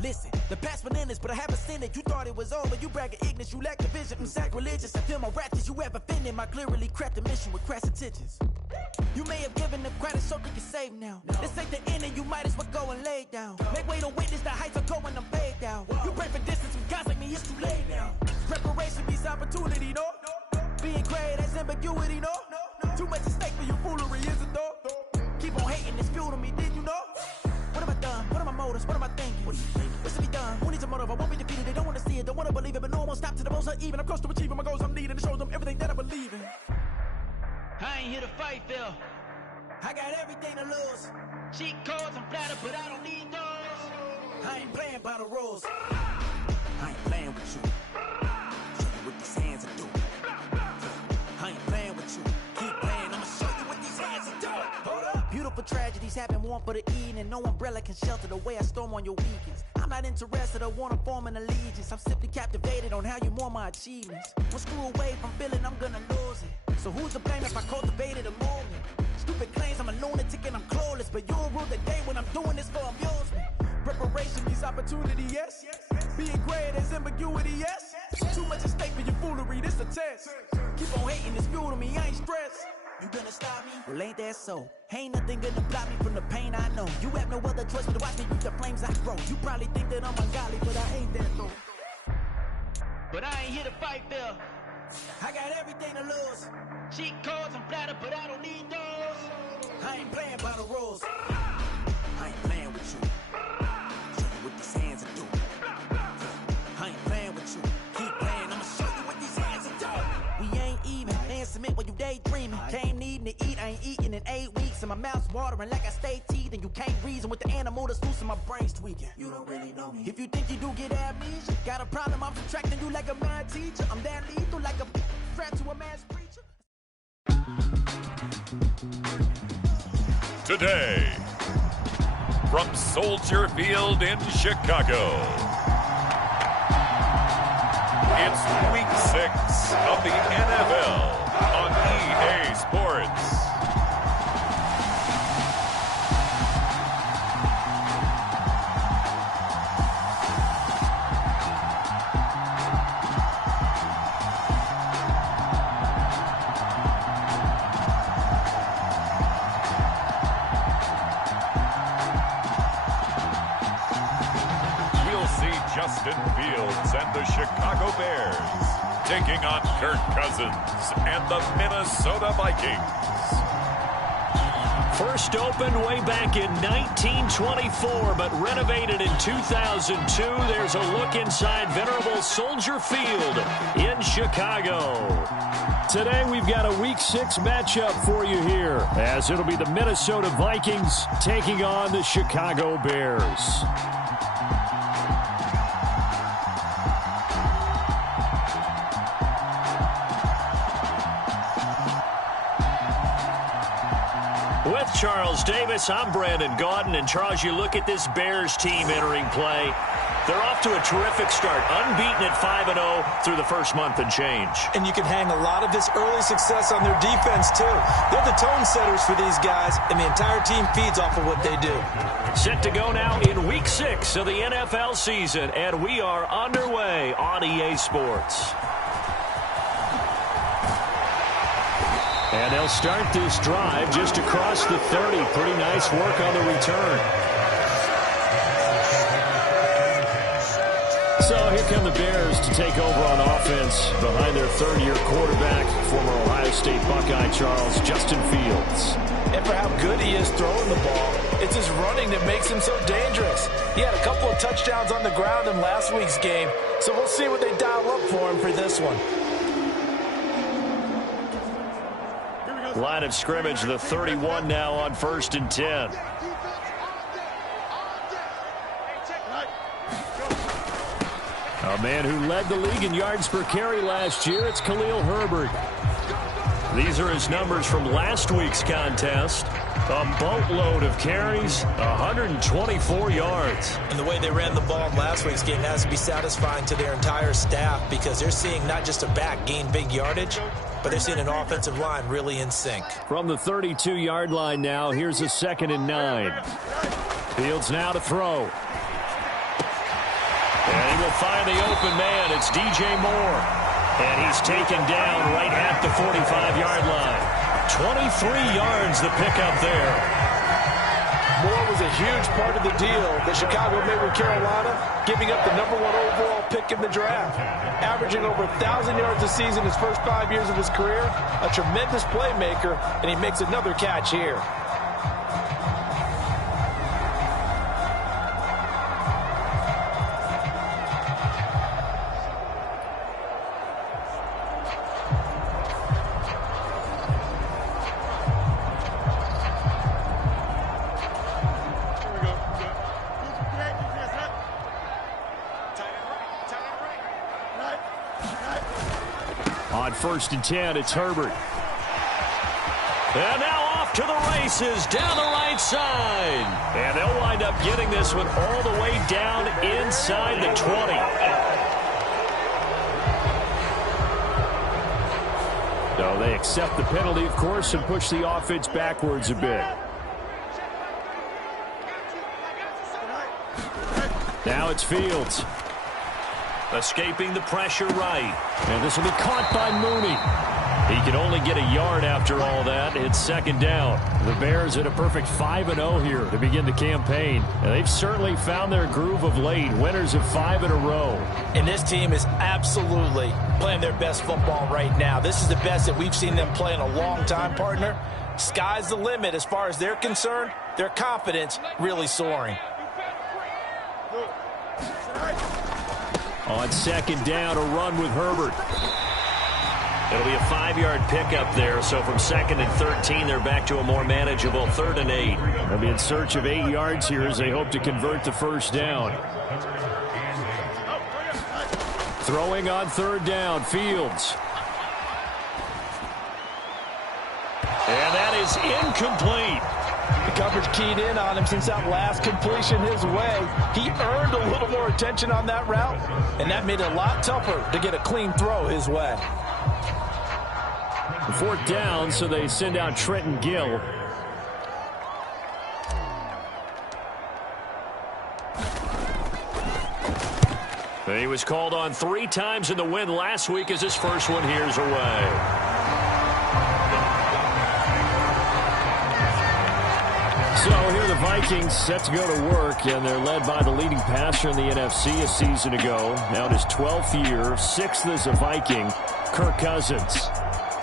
Listen, the past bananas, but I haven't seen it. You thought it was over, you bragging ignorance, you lack the vision. I'm sacrilegious, I feel my raptors, you ever offended my clearly crafted mission with crass intentions. You may have given them credit, so think you're safe now. This ain't the end, and you might as well go and lay down. Make way to witness the heights are going, I'm paid down. You pray for distance from guys like me, it's too late now. Preparation means opportunity, no? Being great as ambiguity, no? Too much at stake for your foolery, is it though? Keep on hating, it's fuel to me, did you know? What have I done? What are my motives? What am I thinking? What do you think? What's to be done? Who needs a motive? I won't be defeated. They don't want to see it, don't want to believe it, but no one will stop to the most uneven. I'm close to achieving my goals. I'm needing to show them everything that I believe in. I ain't here to fight, Phil. I got everything to lose. Cheat codes, I'm flattered, but I don't need those. I ain't playing by the rules. I ain't playing with you. Show you what these hands are doing. I ain't playing with you. Keep playing, I'ma show you what these hands are doing. Hold up. Beautiful tragedies happen, one for the evening. No umbrella can shelter the way I storm on your weekends. I'm not interested, I wanna form an allegiance. I'm simply captivated on how you mourn my achievements. One screw away from feeling I'm gonna lose it. So who's to blame if I cultivated a moment? Stupid claims I'm a lunatic and I'm clueless, but you'll rule the day when I'm doing this for amusement. Preparation means opportunity, yes. Being great is ambiguity, yes. Too much at stake for your foolery, this a test. Keep on hating, it's fuel to me, I ain't stressed. You gonna stop me? Well, ain't that so? Ain't nothing gonna block me from the pain I know. You have no other choice but to watch me reach the flames I grow. You probably think that I'm ungodly, but I ain't that though. But I ain't here to fight, Phil. I got everything to lose. Cheat codes, I'm flattered, but I don't need those. I ain't playing by the rules. I ain't playing with you. Show you what these hands are doing. I ain't playing with you. Keep playing, I'ma show you what these hands are doing. We ain't even. They submit when you daydreaming. Came needing to eat, I ain't eating in 8 weeks. And my mouth's watering like I stay teeth. And you can't reason with the animal that's loose and my brain's tweaking. You don't really know me. If you think you do get amnesia, got a problem, I'm subtracting you like a mad teacher. I'm that lethal like a threat to a man's preacher. Today, from Soldier Field in Chicago, it's Week 6 of the NFL on EA Sports. Justin Fields and the Chicago Bears taking on Kirk Cousins and the Minnesota Vikings. First opened way back in 1924, but renovated in 2002. There's a look inside venerable Soldier Field in Chicago. Today we've got a Week 6 matchup for you here, as it'll be the Minnesota Vikings taking on the Chicago Bears. With Charles Davis, I'm Brandon Gaudin. And Charles, you look at this Bears team entering play. They're off to a terrific start, unbeaten at 5-0 through the first month and change. And you can hang a lot of this early success on their defense, too. They're the tone setters for these guys, and the entire team feeds off of what they do. Set to go now in Week 6 of the NFL season, and we are underway on EA Sports. And they'll start this drive just across the 30. Pretty nice work on the return. So here come the Bears to take over on offense behind their third-year quarterback, former Ohio State Buckeye Charles, Justin Fields. And for how good he is throwing the ball, it's his running that makes him so dangerous. He had a couple of touchdowns on the ground in last week's game, so we'll see what they dial up for him for this one. Line of scrimmage, the 31 now on 1st and 10. A man who led the league in yards per carry last year, it's Khalil Herbert. These are his numbers from last week's contest. A boatload of carries, 124 yards. And the way they ran the ball in last week's game has to be satisfying to their entire staff, because they're seeing not just a back gain big yardage, but they're seeing an offensive line really in sync. From the 32-yard line now, here's a 2nd and 9. Fields now to throw. And he will find the open man. It's DJ Moore. And he's taken down right at the 45-yard line. 23 yards the pickup there. Moore was a huge part of the deal that Chicago made with Carolina, giving up the #1 overall pick in the draft. Averaging over 1,000 yards a season his first 5 years of his career. A tremendous playmaker, and he makes another catch here. On 1st and 10, it's Herbert. And now off to the races down the right side. And they'll wind up getting this one all the way down inside the 20. So they accept the penalty, of course, and push the offense backwards a bit. Now it's Fields. Escaping the pressure right. And this will be caught by Mooney. He can only get a yard after all that. It's 2nd down. The Bears at a perfect 5-0 here to begin the campaign. And they've certainly found their groove of late. Winners of 5 in a row. And this team is absolutely playing their best football right now. This is the best that we've seen them play in a long time, partner. Sky's the limit as far as they're concerned. Their confidence really soaring. On 2nd down, a run with Herbert. It'll be a 5-yard pickup there. So from 2nd and 13, they're back to a more manageable 3rd and 8. They'll be in search of 8 yards here as they hope to convert the 1st down. Throwing on 3rd down, Fields. And that is incomplete. The coverage keyed in on him since that last completion his way. He earned a little more attention on that route, and that made it a lot tougher to get a clean throw his way. 4th down, so they send out Trenton Gill. He was called on 3 times in the win last week as his first one here's away. So here are the Vikings set to go to work, and they're led by the leading passer in the NFC a season ago. Now in his 12th year, 6th as a Viking, Kirk Cousins.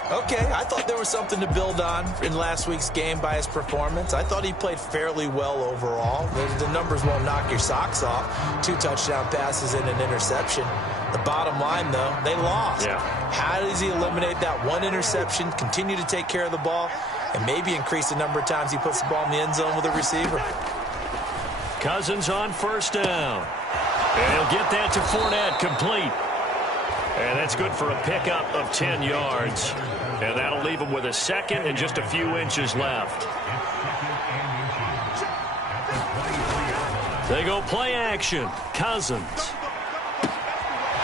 Okay, I thought there was something to build on in last week's game by his performance. I thought he played fairly well overall. The numbers won't knock your socks off. 2 touchdown passes and an interception. The bottom line, though, they lost. Yeah. How does he eliminate that 1 interception, continue to take care of the ball, and maybe increase the number of times he puts the ball in the end zone with a receiver? Cousins on 1st down. And he'll get that to Fournette, complete. And that's good for a pickup of 10 yards. And that'll leave him with a 2nd and just a few inches left. They go play action. Cousins.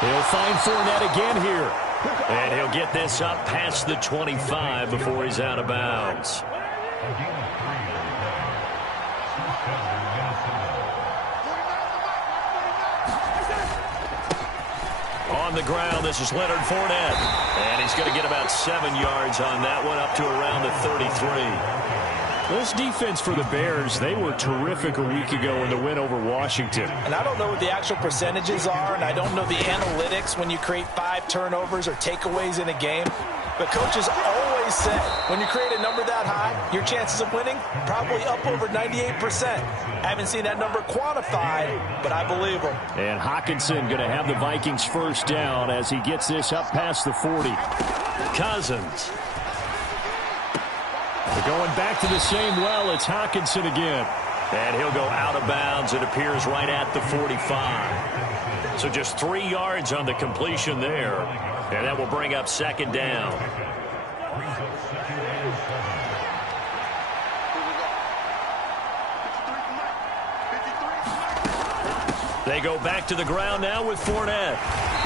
He'll find Fournette again here. And he'll get this up past the 25 before he's out of bounds. On the ground, this is Leonard Fournette. And he's going to get about 7 yards on that one, up to around the 33. This defense for the Bears, they were terrific a week ago in the win over Washington. And I don't know what the actual percentages are, and I don't know the analytics when you create 5 turnovers or takeaways in a game. But coaches always say, when you create a number that high, your chances of winning probably up over 98%. I haven't seen that number quantified, but I believe them. And Hockenson going to have the Vikings 1st down as he gets this up past the 40. Cousins. They're going back to the same well. It's Hockenson again. And he'll go out of bounds. It appears right at the 45. So just 3 yards on the completion there. And that will bring up 2nd down. They go back to the ground now with Fournette.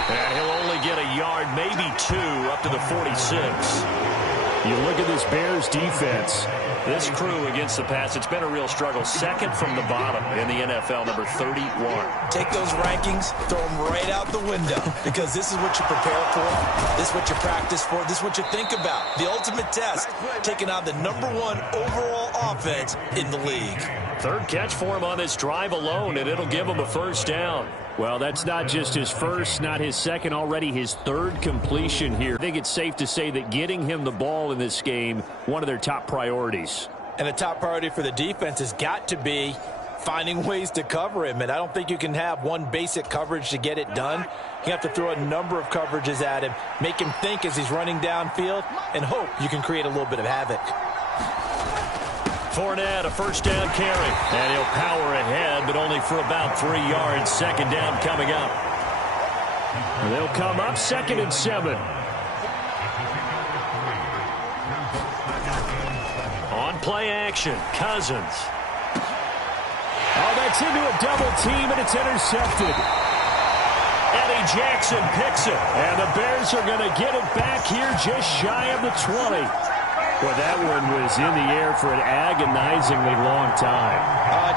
And he'll only get a yard, maybe 2, up to the 46. You look at this Bears defense. This crew against the pass, it's been a real struggle. Second from the bottom in the NFL, number 31. Take those rankings, throw them right out the window, because this is what you prepare for, this is what you practice for, this is what you think about. The ultimate test, taking on the #1 overall offense in the league. Third catch for him on this drive alone, and it'll give him a first down. Well, that's not just his first, not his second, already his third completion here. I think it's safe to say that getting him the ball in this game, one of their top priorities. And the top priority for the defense has got to be finding ways to cover him. And I don't think you can have one basic coverage to get it done. You have to throw a number of coverages at him, make him think as he's running downfield, and hope you can create a little bit of havoc. Fournette, a first down carry. And he'll power ahead, but only for about 3 yards. Second down coming up. And they'll come up 2nd and 7. On play action, Cousins. Oh, that's into a double team, and it's intercepted. Eddie Jackson picks it. And the Bears are going to get it back here just shy of the 20. Well, that one was in the air for an agonizingly long time.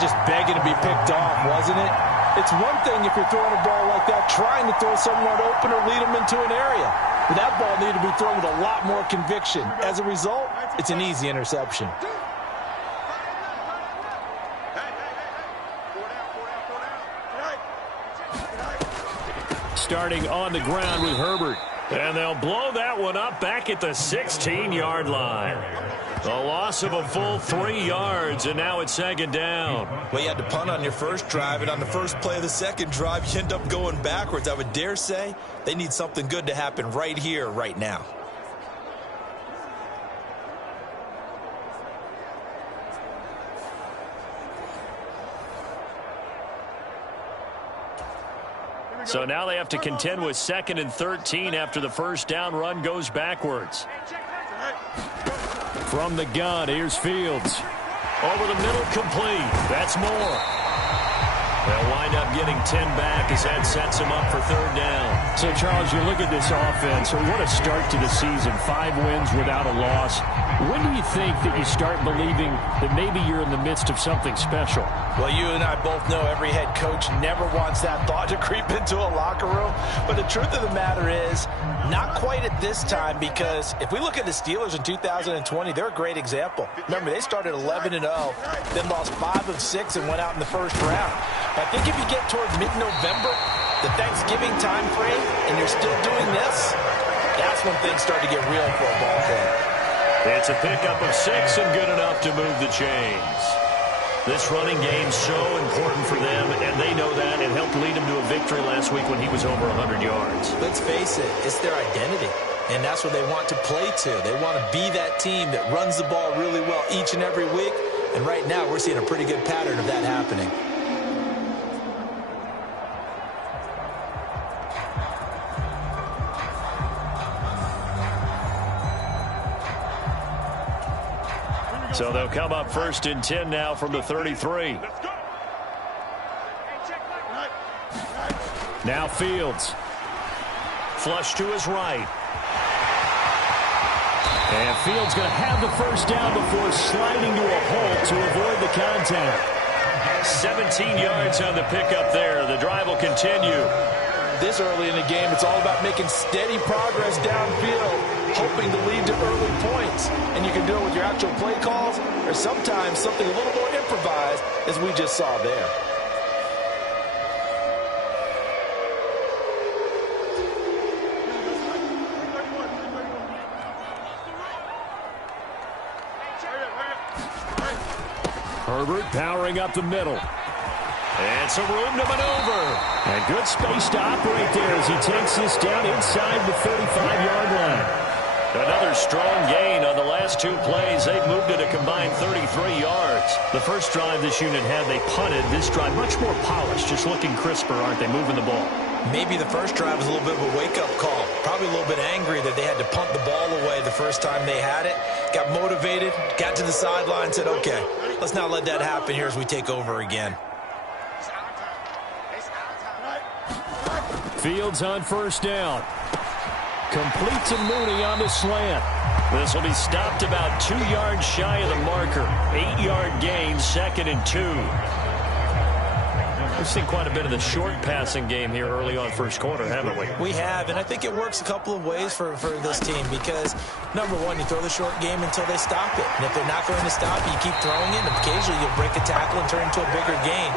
Just begging to be picked off, wasn't it? It's one thing if you're throwing a ball like that, trying to throw someone open or lead them into an area. But that ball needed to be thrown with a lot more conviction. As a result, it's an easy interception. Starting on the ground with Herbert. And they'll blow that one up back at the 16-yard line. The loss of a full 3 yards, and now it's 2nd down. Well, you had to punt on your first drive, and on the first play of the second drive, you end up going backwards. I would dare say they need something good to happen right here, right now. So now they have to contend with 2nd and 13 after the first down run goes backwards. From the gun, here's Fields. Over the middle, complete. That's more. They'll wind up getting 10 back as that sets them up for 3rd down. So, Charles, you look at this offense, what a start to the season. 5 wins without a loss. When do you think that you start believing that maybe you're in the midst of something special? Well, you and I both know every head coach never wants that thought to creep into a locker room. But the truth of the matter is, not quite at this time, because if we look at the Steelers in 2020, they're a great example. Remember, they started 11-0, then lost 5 of 6 and went out in the first round. I think if you get towards mid-November, the Thanksgiving time frame, and you're still doing this, that's when things start to get real for a ball club. It's a pickup of 6 and good enough to move the chains. This running game's so important for them, and they know that. It helped lead them to a victory last week when he was over 100 yards. Let's face it, it's their identity, and that's what they want to play to. They want to be that team that runs the ball really well each and every week, and right now we're seeing a pretty good pattern of that happening. So they'll come up 1st and 10 now from the 33. Now Fields. Flush to his right. And Fields going to have the first down before sliding to a hole to avoid the contact. 17 yards on the pickup there. The drive will continue. This early in the game, it's all about making steady progress downfield, hoping to lead to early points. And you can do it with your actual play calls, or sometimes something a little more improvised, as we just saw there. Herbert powering up the middle. And some room to maneuver. And good space to operate there as he takes this down inside the 35-yard line. Another strong gain on the last 2 plays. They've moved it a combined 33 yards. The first drive this unit had, they punted. This drive much more polished, just looking crisper, aren't they, moving the ball? Maybe the first drive was a little bit of a wake-up call. Probably a little bit angry that they had to punt the ball away the first time they had it. Got motivated, got to the sideline, said, okay, let's not let that happen here as we take over again. Fields on first down. Complete to Mooney on the slant. This will be stopped about 2 yards shy of the marker. 8-yard gain, 2nd and 2. We've seen quite a bit of the short passing game here early on first quarter, haven't we? We have, and I think it works a couple of ways for this team because, number one, you throw the short game until they stop it. And if they're not going to stop it, you keep throwing it, and occasionally you'll break a tackle and turn into a bigger gain.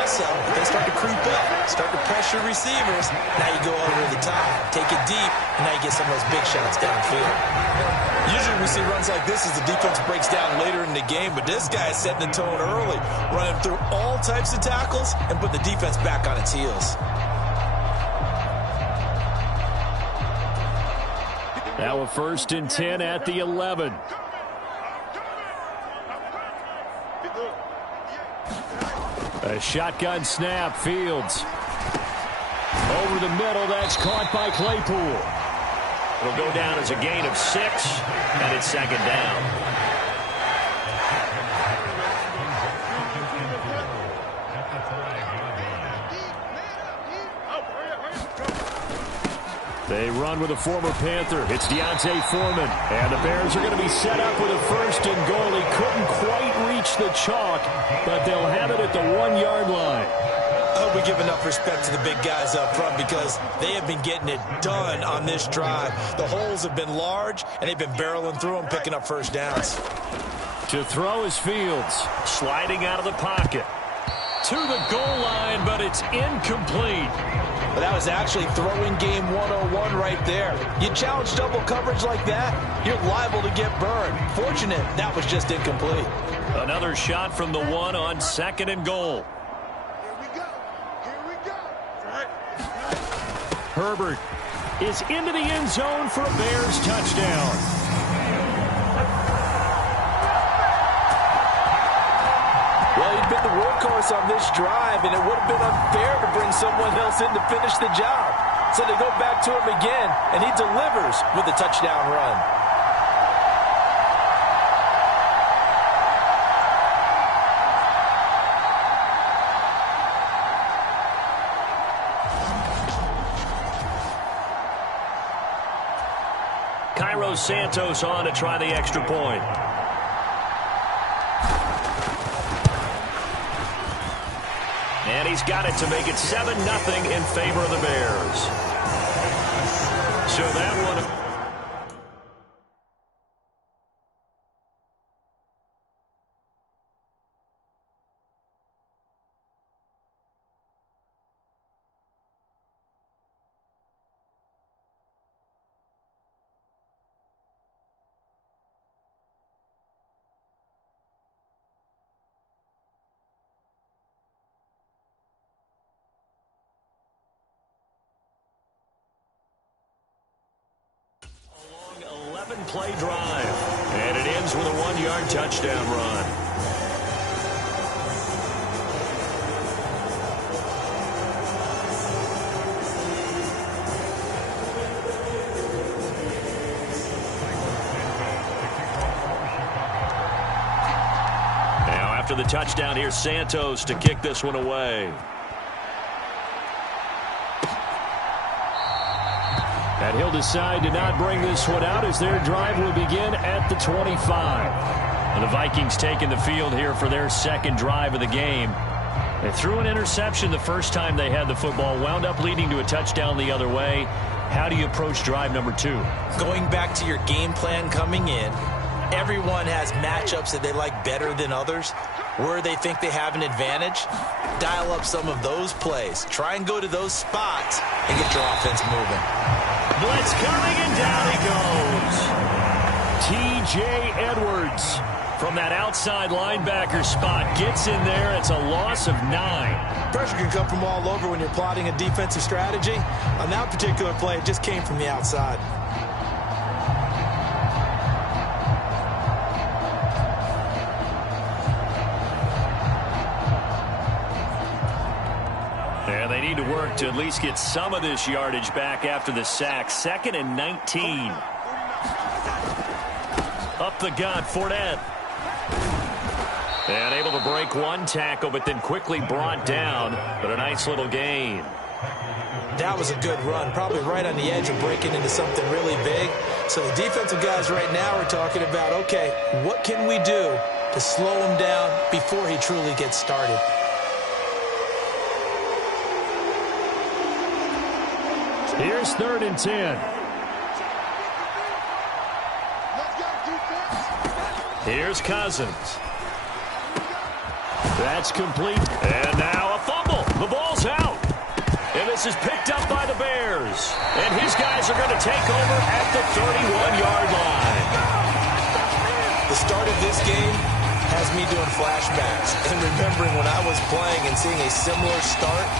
Also, if they start to creep up, start to pressure receivers, now you go over the top, take it deep, and now you get some of those big shots downfield. Usually we see runs like this as the defense breaks down later in the game, but this guy is setting the tone early, running through all types of tackles and put the defense back on its heels. Now a 1st and 10 at the 11. A shotgun snap, Fields. Over the middle, that's caught by Claypool. It'll go down as a gain of 6, and it's 2nd down. They run with a former Panther. It's Deontay Foreman. And the Bears are going to be set up with a 1st and goal. He couldn't quite reach the chalk, but they'll have it at the 1-yard line. I hope we give enough respect to the big guys up front because they have been getting it done on this drive. The holes have been large, and they've been barreling through them, picking up first downs. To throw is Fields, sliding out of the pocket. To the goal line, but it's incomplete. But that was actually throwing game 101 right there. You challenge double coverage like that, you're liable to get burned. Fortunate, that was just incomplete. Another shot from the 1 on 2nd and goal. Herbert is into the end zone for a Bears touchdown. Well, he'd been the workhorse on this drive, and it would have been unfair to bring someone else in to finish the job. So they go back to him again, and he delivers with a touchdown run. Cairo Santos on to try the extra point. And he's got it to make it 7-0 in favor of the Bears. So that one... play drive, and it ends with a 1-yard touchdown run. Now after the touchdown, here's Santos to kick this one away. And he'll decide to not bring this one out as their drive will begin at the 25. And the Vikings taking the field here for their 2nd drive of the game. They threw an interception the first time they had the football, wound up leading to a touchdown the other way. How do you approach drive number 2? Going back to your game plan coming in, everyone has matchups that they like better than others. Where they think they have an advantage, dial up some of those plays. Try and go to those spots and get your offense moving. Blitz coming, and down he goes. T.J. Edwards from that outside linebacker spot gets in there. It's a loss of 9. Pressure can come from all over when you're plotting a defensive strategy. On that particular play, it just came from the outside. They need to work to at least get some of this yardage back after the sack. 2nd and 19. Up the gut, Fournette. And able to break one tackle, but then quickly brought down. But a nice little gain. That was a good run, probably right on the edge of breaking into something really big. So the defensive guys right now are talking about, okay, what can we do to slow him down before he truly gets started? Here's 3rd and 10. Here's Cousins. That's complete. And now a fumble. The ball's out. And this is picked up by the Bears. And his guys are going to take over at the 31-yard line. The start of this game has me doing flashbacks and remembering when I was playing and seeing a similar start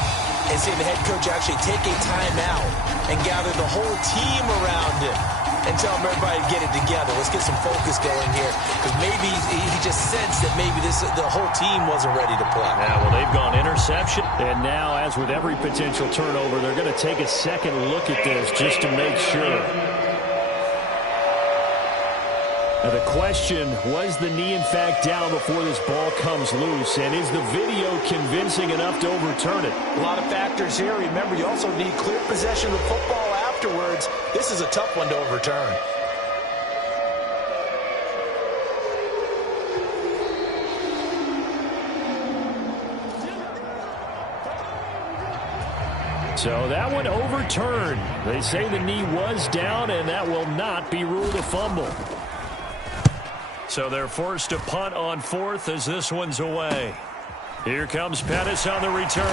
and seeing the head coach actually take a timeout and gather the whole team around him and tell everybody to get it together. Let's get some focus going here, because maybe he just sensed that maybe the whole team wasn't ready to play. Yeah, well, they've gone interception, and now, as with every potential turnover, they're going to take a second look at this just to make sure. Now the question, was the knee in fact down before this ball comes loose, and is the video convincing enough to overturn it? A lot of factors here. Remember, you also need clear possession of the football afterwards. This is a tough one to overturn. So that one overturned. They say the knee was down, and that will not be ruled a fumble. So they're forced to punt on 4th as this one's away. Here comes Pettis on the return.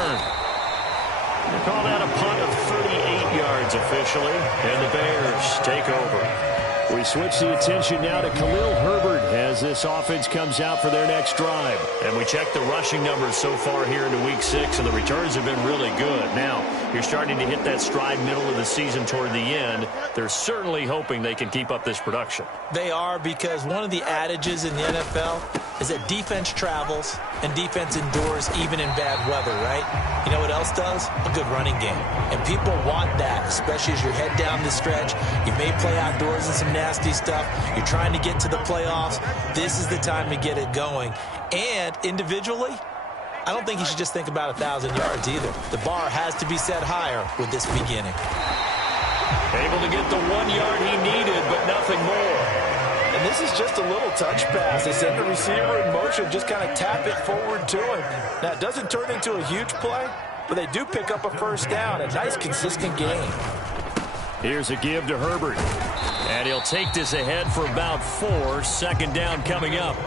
They call that a punt of 38 yards officially, and the Bears take over. We switch the attention now to Khalil Herbert as this offense comes out for their next drive. And we check the rushing numbers so far here into Week 6, and the returns have been really good. Now, you're starting to hit that stride middle of the season toward the end. They're certainly hoping they can keep up this production. They are, because one of the adages in the NFL is that defense travels and defense endures even in bad weather, right? You know what else does? A good running game. And people want that, especially as you head down the stretch. You may play outdoors in some nasty stuff. You're trying to get to the playoffs. This is the time to get it going. And individually, I don't think you should just think about 1,000 yards either. The bar has to be set higher with this beginning. Able to get the 1 yard he needed, but nothing more. And this is just a little touch pass. They send the receiver in motion, just kind of tap it forward to him. Now, it doesn't turn into a huge play, but they do pick up a first down. A nice, consistent game. Here's a give to Herbert. And he'll take this ahead for about 4. Second down coming up.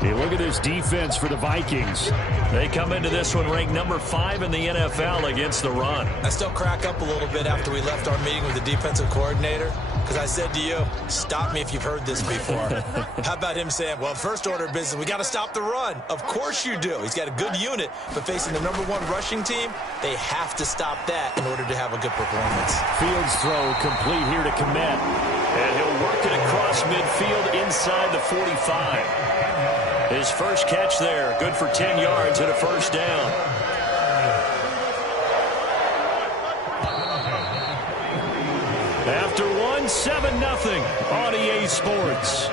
Hey, look at this defense for the Vikings. They come into this one ranked number 5 in the NFL against the run. I still crack up a little bit after we left our meeting with the defensive coordinator, because I said to you, stop me if you've heard this before. How about him saying, well, first order of business, we got to stop the run. Of course you do. He's got a good unit, but facing the number 1 rushing team, they have to stop that in order to have a good performance. Fields throw complete here to Komet. And he'll work it across midfield inside the 45. His first catch there, good for 10 yards and a first down. After 7-0 on EA Sports.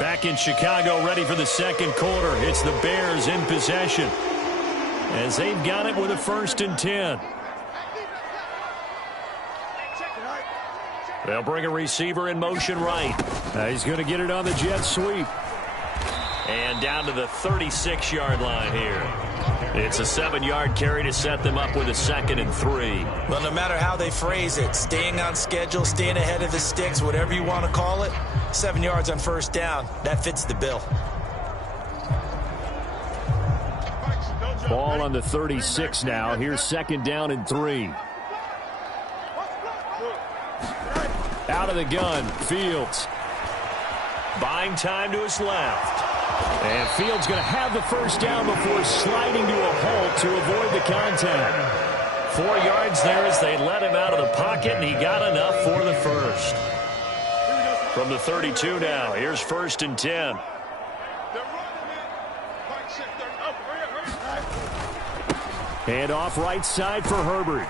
Back in Chicago, ready for the second quarter. It's the Bears in possession as they've got it with a 1st and 10. They'll bring a receiver in motion right. He's going to get it on the jet sweep. And down to the 36-yard line here. It's a 7-yard carry to set them up with a 2nd and 3. Well, no matter how they phrase it, staying on schedule, staying ahead of the sticks, whatever you want to call it, 7 yards on first down, that fits the bill. Ball on the 36 now. Here's 2nd down and 3. Out of the gun, Fields. Buying time to his left. And Fields going to have the first down before sliding to a halt to avoid the contact. 4 yards there as they let him out of the pocket, and he got enough for the first. From the 32 now, here's 1st and 10. Hand off right side for Herbert.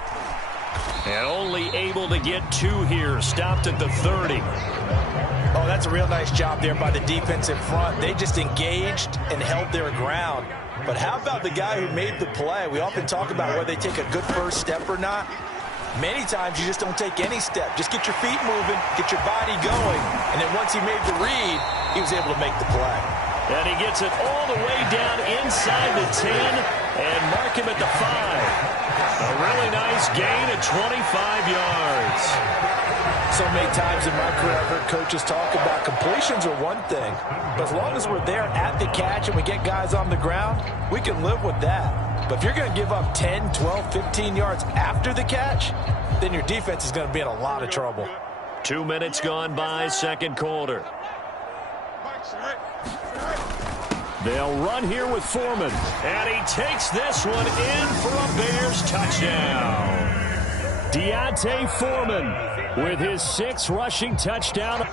And only able to get 2 here. Stopped at the 30. Oh, that's a real nice job there by the defensive front. They just engaged and held their ground. But how about the guy who made the play? We often talk about whether they take a good first step or not. Many times you just don't take any step. Just get your feet moving, get your body going. And then once he made the read, he was able to make the play. And he gets it all the way down inside the 10 and mark him at the 5. A really nice gain of 25 yards. So many times in my career, I've heard coaches talk about completions are one thing. But as long as we're there at the catch and we get guys on the ground, we can live with that. But if you're going to give up 10, 12, 15 yards after the catch, then your defense is going to be in a lot of trouble. 2 minutes gone by, second quarter. They'll run here with Foreman. And he takes this one in for a Bears touchdown. Deontay Foreman with his 6th rushing touchdown.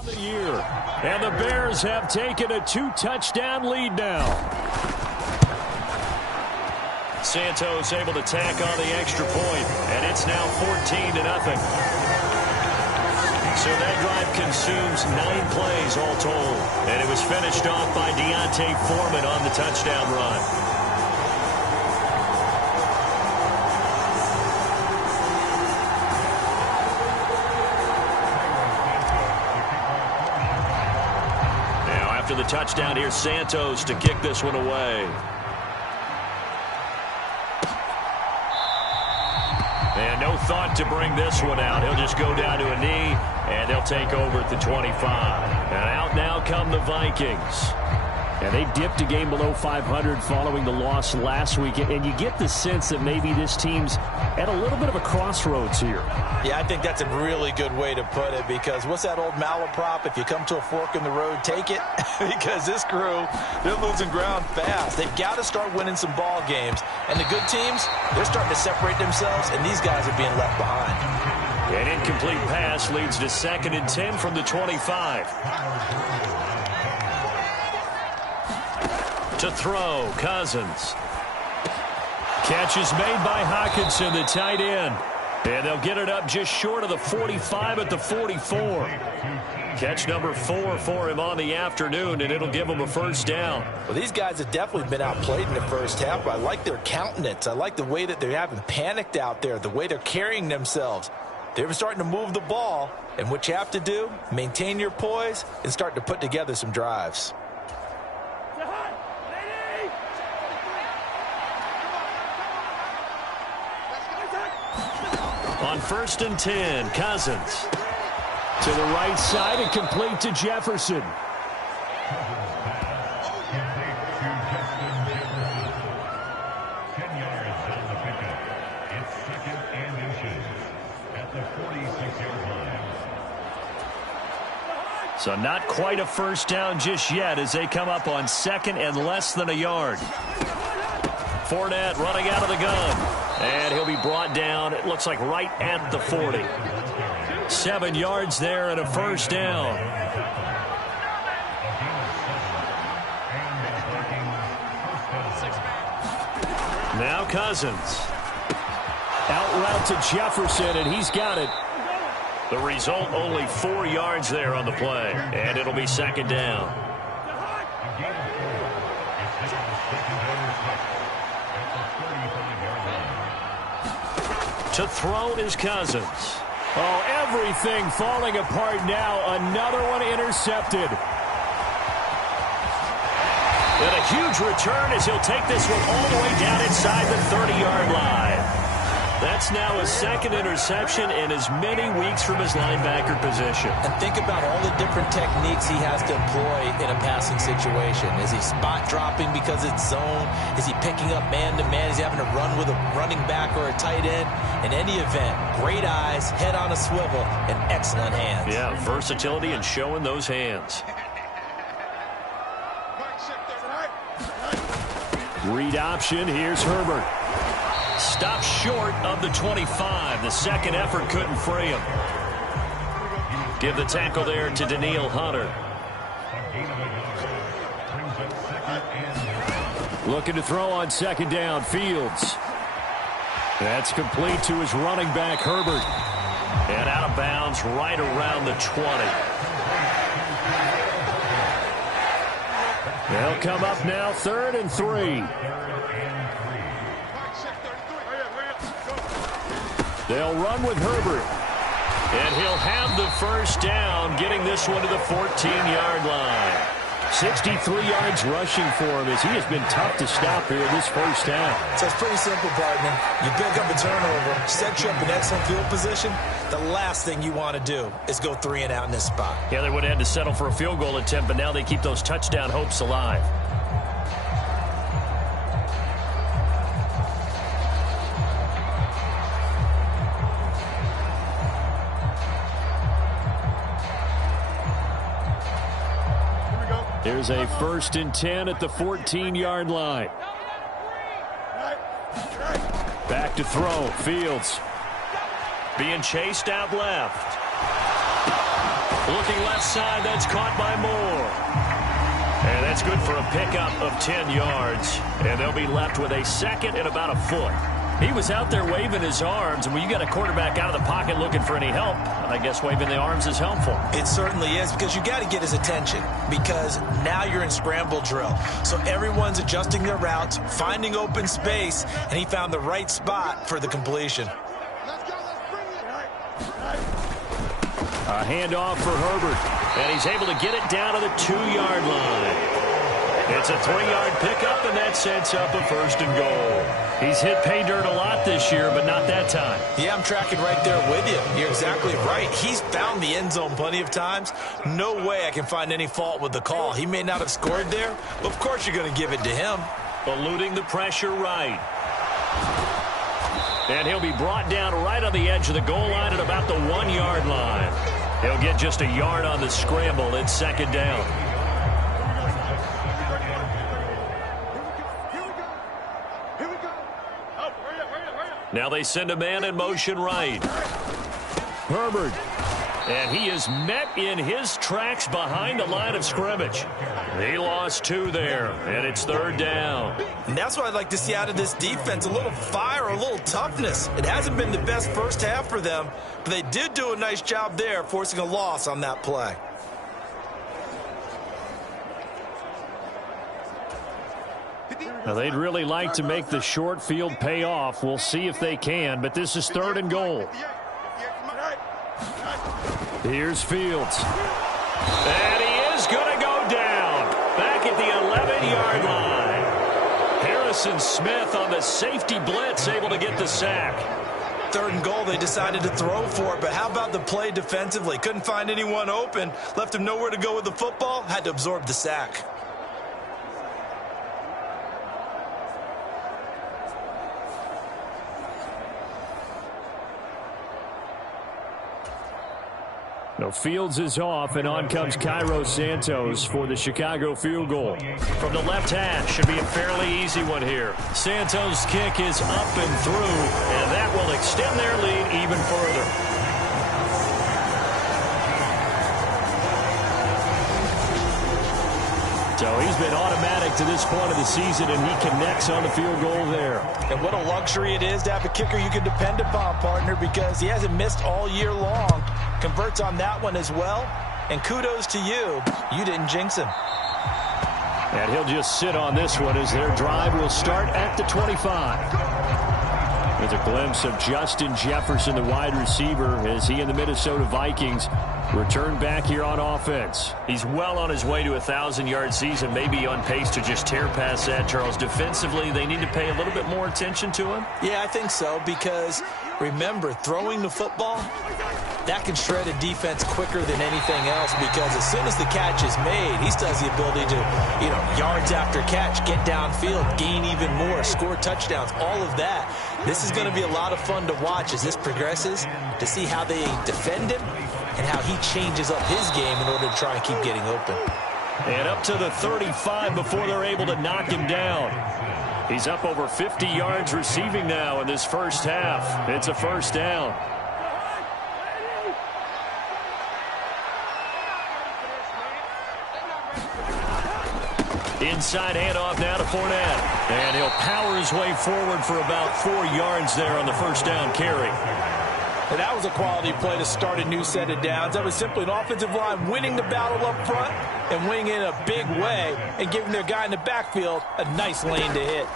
The year. And the Bears have taken a 2-touchdown lead now. Santos able to tack on the extra point, and it's now 14-0. So that drive consumes 9 plays all told, and it was finished off by Deontay Foreman on the touchdown run. The touchdown here, Santos to kick this one away. And no thought to bring this one out. He'll just go down to a knee, and they'll take over at the 25. And out now come the Vikings. And they dipped a game below 500 following the loss last week. And you get the sense that maybe this team's at a little bit of a crossroads here. Yeah, I think that's a really good way to put it, because what's that old malaprop? If you come to a fork in the road, take it. Because this crew, they're losing ground fast. They've got to start winning some ball games. And the good teams, they're starting to separate themselves, and these guys are being left behind. An incomplete pass leads to 2nd and 10 from the 25. To throw, Cousins. Catch is made by Hockenson, the tight end. And they'll get it up just short of the 45 at the 44. Catch number 4 for him on the afternoon, and it'll give him a first down. Well, these guys have definitely been outplayed in the first half, but I like their countenance. I like the way that they haven't panicked out there, the way they're carrying themselves. They're starting to move the ball, and what you have to do, maintain your poise and start to put together some drives. On 1st and 10, Cousins. To the right side and complete to Jefferson. So not quite a first down just yet as they come up on 2nd and less than a yard. Fournette running out of the gun. And he'll be brought down, it looks like right at the 40. 7 yards there and a first down. Now Cousins. Out route to Jefferson, and he's got it. The result, only 4 yards there on the play. And it'll be 2nd down. To throw is Cousins. Oh, everything falling apart now. Another one intercepted. And a huge return as he'll take this one all the way down inside the 30-yard line. That's now his 2nd interception in as many weeks from his linebacker position. And think about all the different techniques he has to employ in a passing situation. Is he spot dropping because it's zone? Is he picking up man-to-man? Is he having to run with a running back or a tight end? In any event, great eyes, head on a swivel, and excellent hands. Yeah, versatility and showing those hands. Read option. Here's Herbert. Stopped short of the 25. The second effort couldn't free him. Give the tackle there to Daniil Hunter. Looking to throw on second down. Fields. That's complete to his running back, Herbert. And out of bounds right around the 20. They'll come up now 3rd and 3. They'll run with Herbert. And he'll have the first down, getting this one to the 14-yard line. 63 yards rushing for him as he has been tough to stop here this first half. So it's pretty simple, partner. You pick up a turnover, set you up in excellent field position. The last thing you want to do is go 3 and out in this spot. Yeah, they would have had to settle for a field goal attempt, but now they keep those touchdown hopes alive. Here's a 1st and 10 at the 14-yard line. Back to throw. Fields. Being chased out left. Looking left side. That's caught by Moore. And that's good for a pickup of 10 yards. And they'll be left with a 2nd and about a foot. He was out there waving his arms, and when you got a quarterback out of the pocket looking for any help, I guess waving the arms is helpful. It certainly is, because you got to get his attention, because now you're in scramble drill. So everyone's adjusting their routes, finding open space, and he found the right spot for the completion. A handoff for Herbert, and he's able to get it down to the 2-yard line. It's a 3-yard pickup, and that sets up a 1st and goal. He's hit pay dirt a lot this year, but not that time. Yeah, I'm tracking right there with you. You're exactly right. He's found the end zone plenty of times. No way I can find any fault with the call. He may not have scored there, but of course you're going to give it to him. Eluding the pressure right. And he'll be brought down right on the edge of the goal line at about the 1-yard line. He'll get just a yard on the scramble. It's 2nd down. Now they send a man in motion right. Herbert. And he is met in his tracks behind the line of scrimmage. He lost 2 there, and it's 3rd down. And that's what I'd like to see out of this defense, a little fire, a little toughness. It hasn't been the best first half for them, but they did do a nice job there, forcing a loss on that play. Now, they'd really like to make the short field pay off. We'll see if they can, but this is 3rd and goal. Here's Fields. And he is going to go down. Back at the 11-yard line. Harrison Smith on the safety blitz, able to get the sack. 3rd and goal, they decided to throw for it, but how about the play defensively? Couldn't find anyone open, left him nowhere to go with the football, had to absorb the sack. No, Fields is off, and on comes Cairo Santos for the Chicago field goal. From the left hash, should be a fairly easy one here. Santos' kick is up and through, and that will extend their lead even further. So he's been automatic to this point of the season, and he connects on the field goal there. And what a luxury it is to have a kicker you can depend upon, partner, because he hasn't missed all year long. Converts on that one as well. And kudos to you. You didn't jinx him. And he'll just sit on this one as their drive will start at the 25. With a glimpse of Justin Jefferson, the wide receiver, as he and the Minnesota Vikings return back here on offense. He's well on his way to a 1,000-yard season, maybe on pace to just tear past that, Charles. Defensively, they need to pay a little bit more attention to him? Yeah, I think so, because remember, throwing the football, that can shred a defense quicker than anything else, because as soon as the catch is made, he still has the ability to, yards after catch, get downfield, gain even more, score touchdowns, all of that. This is going to be a lot of fun to watch as this progresses, to see how they defend him and how he changes up his game in order to try and keep getting open. And up to the 35 before they're able to knock him down. He's up over 50 yards receiving now in this first half. It's a first down. Inside handoff now to Fournette. And he'll power his way forward for about 4 yards there on the first down carry. And that was a quality play to start a new set of downs. That was simply an offensive line winning the battle up front and winning in a big way and giving their guy in the backfield a nice lane to hit.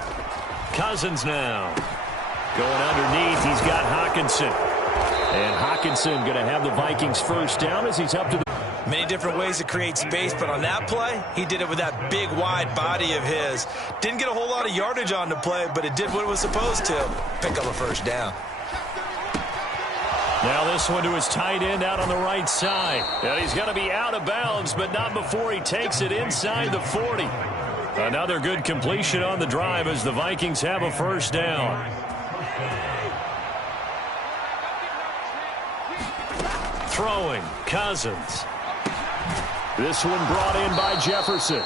Cousins now. Going underneath, he's got Hockenson. And Hockenson going to have the Vikings first down as he's up to the... Many different ways to create space, but on that play, he did it with that big, wide body of his. Didn't get a whole lot of yardage on the play, but it did what it was supposed to. Pick up a first down. Now this one to his tight end out on the right side. And he's going to be out of bounds, but not before he takes it inside the 40. Another good completion on the drive as the Vikings have a first down. Throwing, Cousins. This one brought in by Jefferson.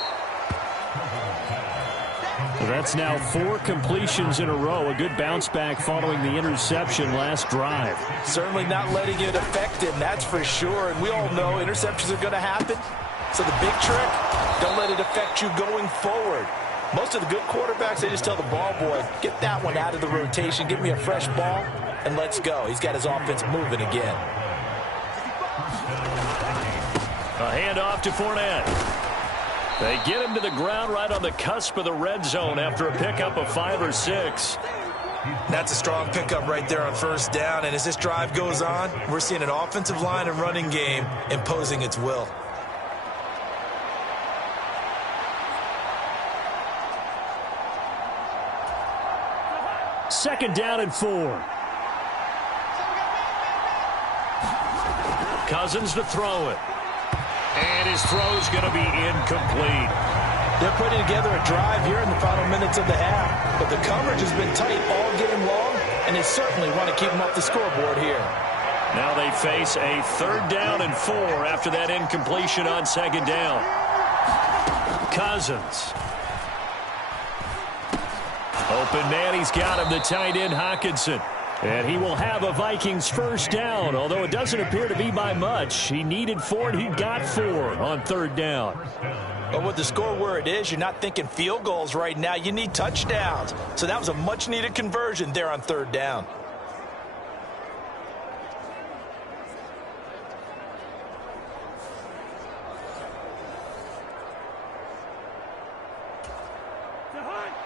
That's now 4 completions in a row. A good bounce back following the interception last drive. Certainly not letting it affect him, that's for sure. And we all know interceptions are going to happen. So the big trick, don't let it affect you going forward. Most of the good quarterbacks, they just tell the ball boy, get that one out of the rotation, give me a fresh ball, and let's go. He's got his offense moving again. A handoff to Fournette. They get him to the ground right on the cusp of the red zone after a pickup of 5 or 6. That's a strong pickup right there on first down. And as this drive goes on, we're seeing an offensive line and running game imposing its will. Second down and 4. Cousins to throw it. And his throw's going to be incomplete. They're putting together a drive here in the final minutes of the half. But the coverage has been tight all game long, and they certainly want to keep them up the scoreboard here. Now they face a 3rd down and 4 after that incompletion on 2nd down. Cousins. Open man, he's got him, the tight end Hockenson. And he will have a Vikings first down, although it doesn't appear to be by much. He needed 4, and he got 4 on 3rd down. But with the score where it is, you're not thinking field goals right now. You need touchdowns. So that was a much-needed conversion there on 3rd down.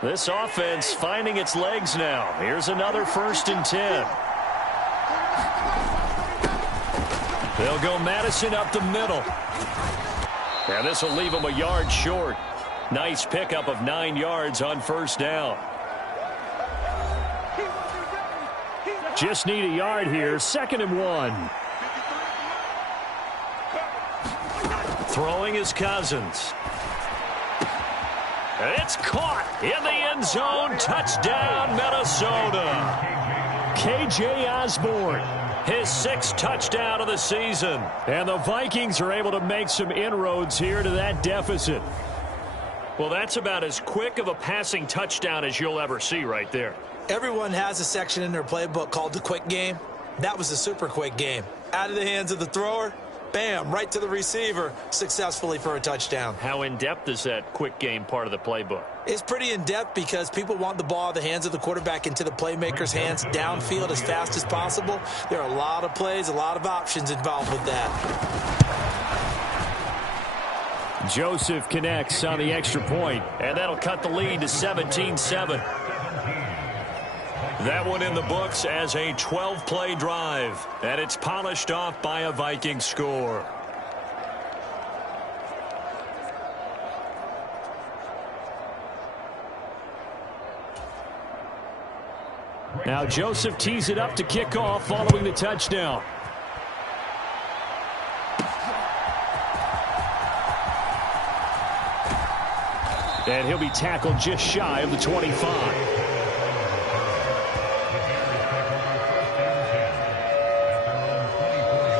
This offense finding its legs now. Here's another 1st and 10. They'll go Madison up the middle. And this will leave him a yard short. Nice pickup of 9 yards on first down. Just need a yard here. 2nd and 1. Throwing is Cousins. It's caught in the end zone. Touchdown, Minnesota. K.J. Osborne, his 6th touchdown of the season. And the Vikings are able to make some inroads here to that deficit. Well, that's about as quick of a passing touchdown as you'll ever see right there. Everyone has a section in their playbook called the quick game. That was a super quick game. Out of the hands of the thrower, bam, right to the receiver, successfully for a touchdown. How in-depth is that quick game part of the playbook? It's pretty in-depth because people want the ball out of the hands of the quarterback into the playmaker's hands downfield as fast as possible. There are a lot of plays, a lot of options involved with that. Joseph connects on the extra point, and that'll cut the lead to 17-7. That one in the books as a 12-play drive, and it's polished off by a Viking score. Now Joseph tees it up to kick off following the touchdown. And he'll be tackled just shy of the 25.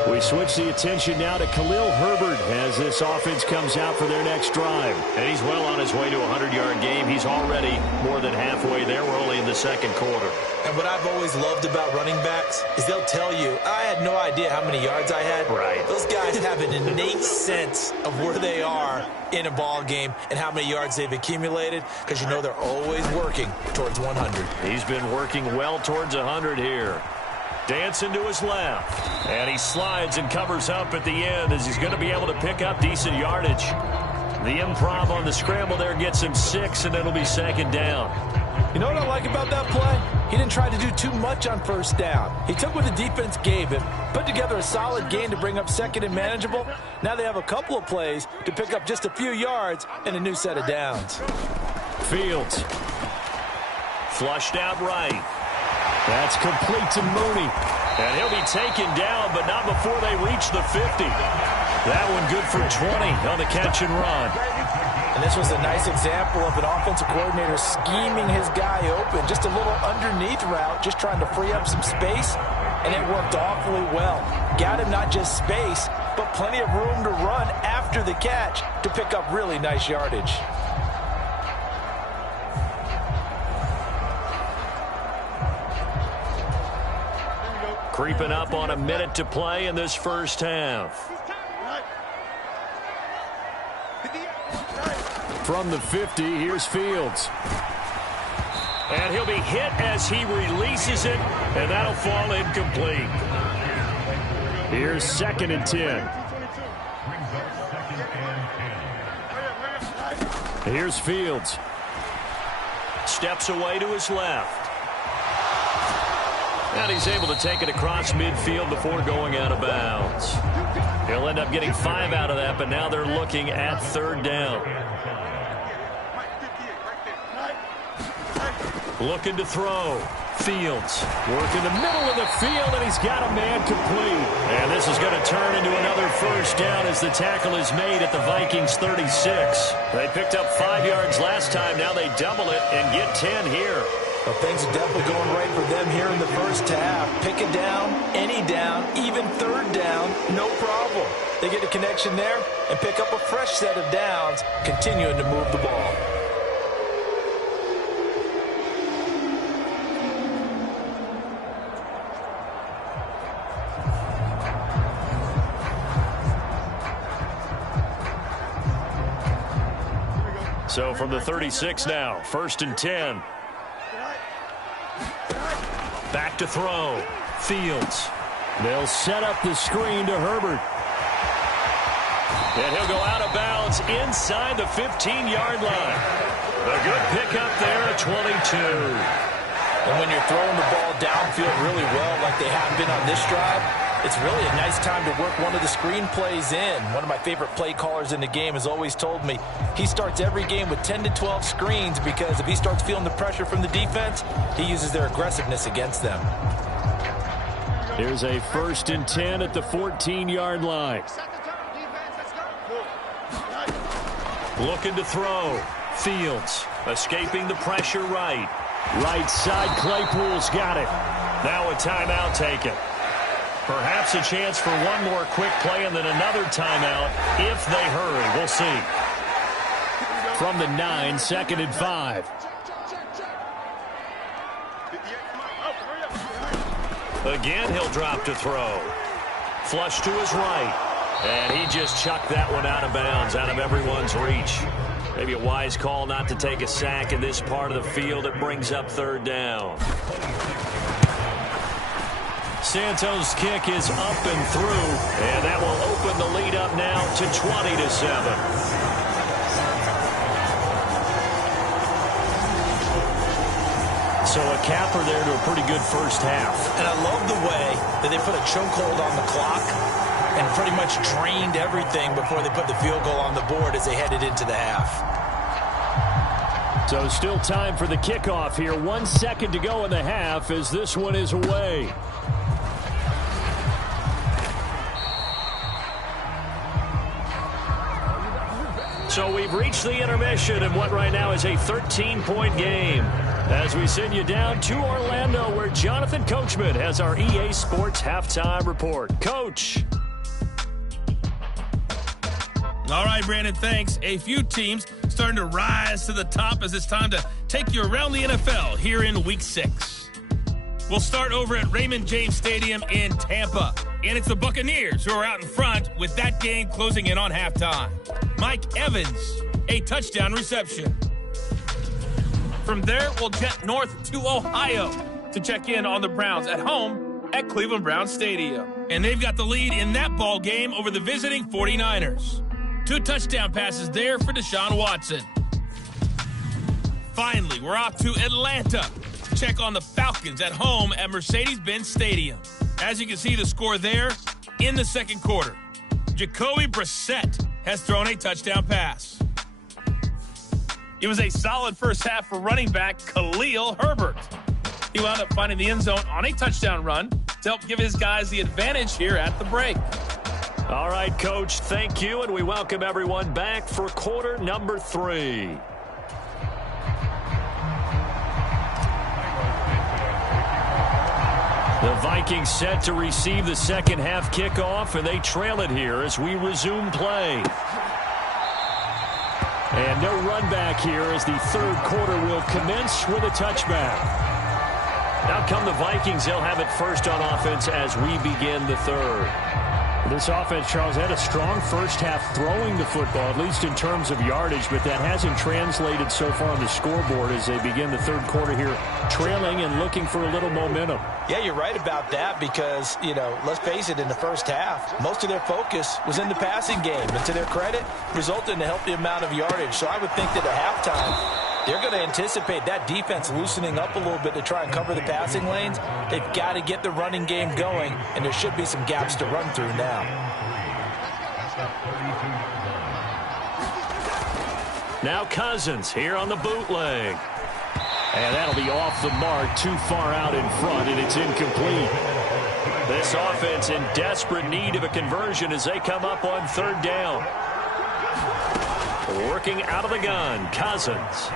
We switch the attention now to Khalil Herbert as this offense comes out for their next drive. And he's well on his way to a 100-yard game. He's already more than halfway there. We're only in the second quarter. And what I've always loved about running backs is they'll tell you, I had no idea how many yards I had. Right. Those guys have an innate sense of where they are in a ball game and how many yards they've accumulated, because you know they're always working towards 100. He's been working well towards 100 here. Dancing to his left. And he slides and covers up at the end as he's going to be able to pick up decent yardage. The improv on the scramble there gets him 6, and it'll be second down. You know what I like about that play? He didn't try to do too much on first down. He took what the defense gave him, put together a solid gain to bring up second and manageable. Now they have a couple of plays to pick up just a few yards and a new set of downs. Fields. Flushed out right. That's complete to Mooney. And he'll be taken down, but not before they reach the 50. That one good for 20 on the catch and run. And this was a nice example of an offensive coordinator scheming his guy open. Just a little underneath route, just trying to free up some space. And it worked awfully well. Got him not just space, but plenty of room to run after the catch to pick up really nice yardage. Creeping up on a minute to play in this first half. From the 50, here's Fields. And he'll be hit as he releases it, and that'll fall incomplete. Here's 2nd and 10. Here's Fields. Steps away to his left. And he's able to take it across midfield before going out of bounds. He'll end up getting 5 out of that, but now they're looking at 3rd down. Looking to throw. Fields working the middle of the field, and he's got a man complete. And this is going to turn into another first down as the tackle is made at the Vikings 36. They picked up 5 yards last time. Now they double it and get 10 here. Well, things are definitely going right for them here in the first half. Pick a down, any down, even 3rd down, no problem. They get a connection there and pick up a fresh set of downs, continuing to move the ball. So from the 36 now, 1st and 10. Back to throw. Fields. They'll set up the screen to Herbert. And he'll go out of bounds inside the 15-yard line. A good pickup there at 22. And when you're throwing the ball downfield really well like they have been on this drive, it's really a nice time to work one of the screen plays in. One of my favorite play callers in the game has always told me he starts every game with 10 to 12 screens because if he starts feeling the pressure from the defense, he uses their aggressiveness against them. Here's a 1st and 10 at the 14-yard line. Looking to throw. Fields escaping the pressure right. Right side, Claypool's got it. Now a timeout taken. Perhaps a chance for one more quick play and then another timeout if they hurry. We'll see. From the 9, 2nd and 5. Again, he'll drop to throw. Flush to his right. And he just chucked that one out of bounds, out of everyone's reach. Maybe a wise call not to take a sack in this part of the field. It brings up 3rd down. Santos' kick is up and through, and that will open the lead up now to 20-7. So a capper there to a pretty good first half. And I love the way that they put a chokehold on the clock and pretty much drained everything before they put the field goal on the board as they headed into the half. So still time for the kickoff here. 1 second to go in the half as this one is away. So we've reached the intermission in what right now is a 13-point game. As we send you down to Orlando, where Jonathan Coachman has our EA Sports Halftime Report. Coach. All right, Brandon, thanks. A few teams starting to rise to the top as it's time to take you around the NFL here in Week 6. We'll start over at Raymond James Stadium in Tampa. And it's the Buccaneers who are out in front with that game closing in on halftime. Mike Evans, a touchdown reception. From there, we'll jet north to Ohio to check in on the Browns at home at Cleveland Browns Stadium. And they've got the lead in that ball game over the visiting 49ers. 2 touchdown passes there for Deshaun Watson. Finally, we're off to Atlanta to check on the Falcons at home at Mercedes-Benz Stadium. As you can see, the score there in the second quarter. Jacoby Brissett has thrown a touchdown pass. It was a solid first half for running back Khalil Herbert. He wound up finding the end zone on a touchdown run to help give his guys the advantage here at the break. All right, Coach, thank you, and we welcome everyone back for quarter number 3. The Vikings set to receive the second half kickoff, and they trail it here as we resume play. And no run back here as the third quarter will commence with a touchback. Now come the Vikings. They'll have it first on offense as we begin the third. This offense, Charles, had a strong first half throwing the football, at least in terms of yardage, but that hasn't translated so far on the scoreboard as they begin the third quarter here, trailing and looking for a little momentum. Yeah, you're right about that because, let's face it, in the first half, most of their focus was in the passing game. And to their credit, resulted in a healthy amount of yardage. So I would think that at halftime, they're going to anticipate that defense loosening up a little bit to try and cover the passing lanes. They've got to get the running game going, and there should be some gaps to run through now. Now Cousins here on the bootleg. And that'll be off the mark, too far out in front, and it's incomplete. This offense in desperate need of a conversion as they come up on third down. Working out of the gun, Cousins.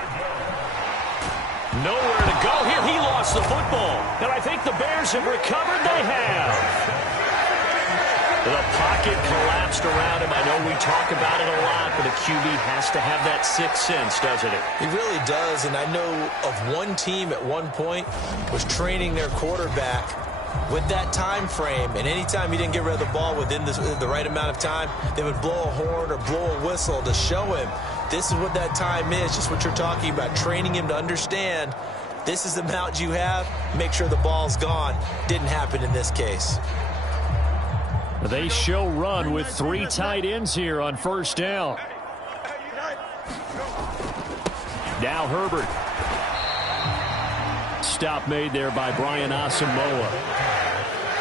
Nowhere to go here. He lost the football. And I think the Bears have recovered. They have. The pocket collapsed around him. I know we talk about it a lot, but a QB has to have that sixth sense, doesn't it? He really does, and I know of one team at one point was training their quarterback with that time frame, and anytime he didn't get rid of the ball within the right amount of time, they would blow a horn or blow a whistle to show him this is what that time is, just what you're talking about, training him to understand this is the amount you have, make sure the ball's gone. Didn't happen in this case. They show run with 3 tight ends here on first down. Now Herbert. Stop made there by Brian Asamoah.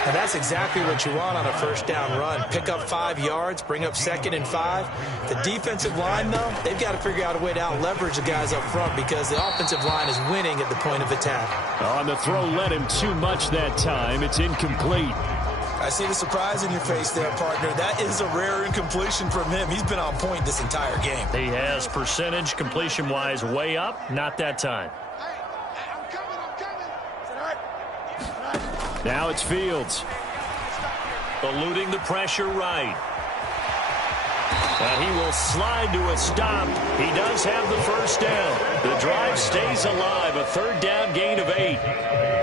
And that's exactly what you want on a first down run. Pick up 5 yards, bring up 2nd and 5. The defensive line, though, they've got to figure out a way to out-leverage the guys up front because the offensive line is winning at the point of attack. On the throw led him too much that time. It's incomplete. I see the surprise in your face there, partner. That is a rare incompletion from him. He's been on point this entire game. He has percentage completion-wise way up. Not that time. Now it's Fields. Eluding the pressure right. And he will slide to a stop. He does have the first down. The drive stays alive. A third down gain of 8.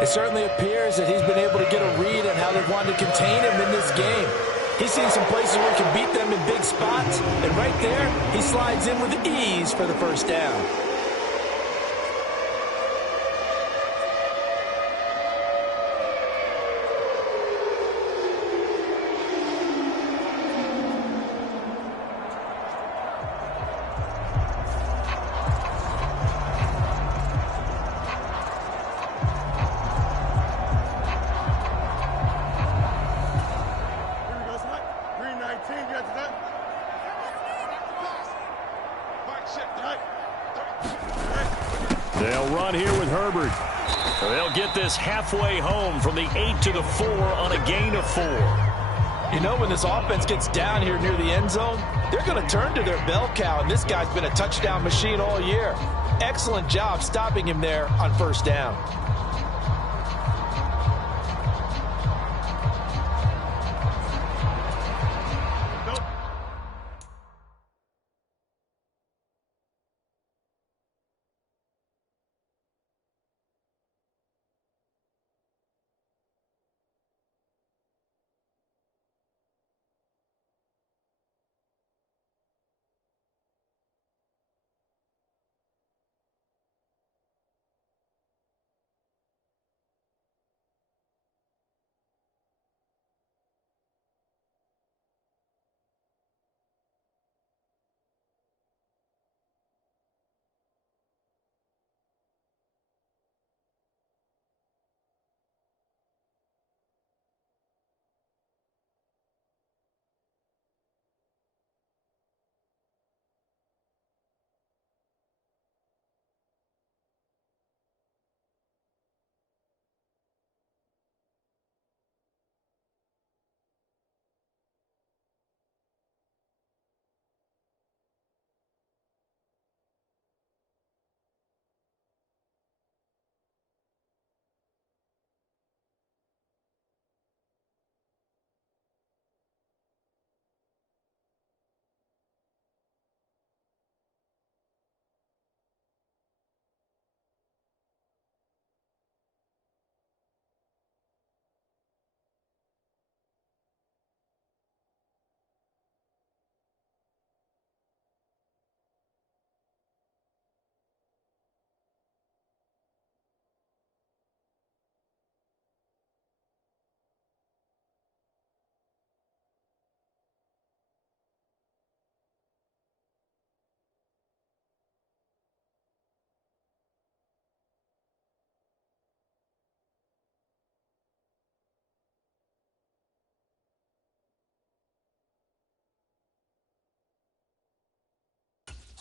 It certainly appears that he's been able to get a read on how they've wanted to contain him in this game. He's seen some places where he can beat them in big spots. And right there, he slides in with ease for the first down. They'll run here with Herbert. They'll get this halfway home from the 8 to the 4 on a gain of 4. You know, when this offense gets down here near the end zone, they're going to turn to their bell cow, and this guy's been a touchdown machine all year. Excellent job stopping him there on first down.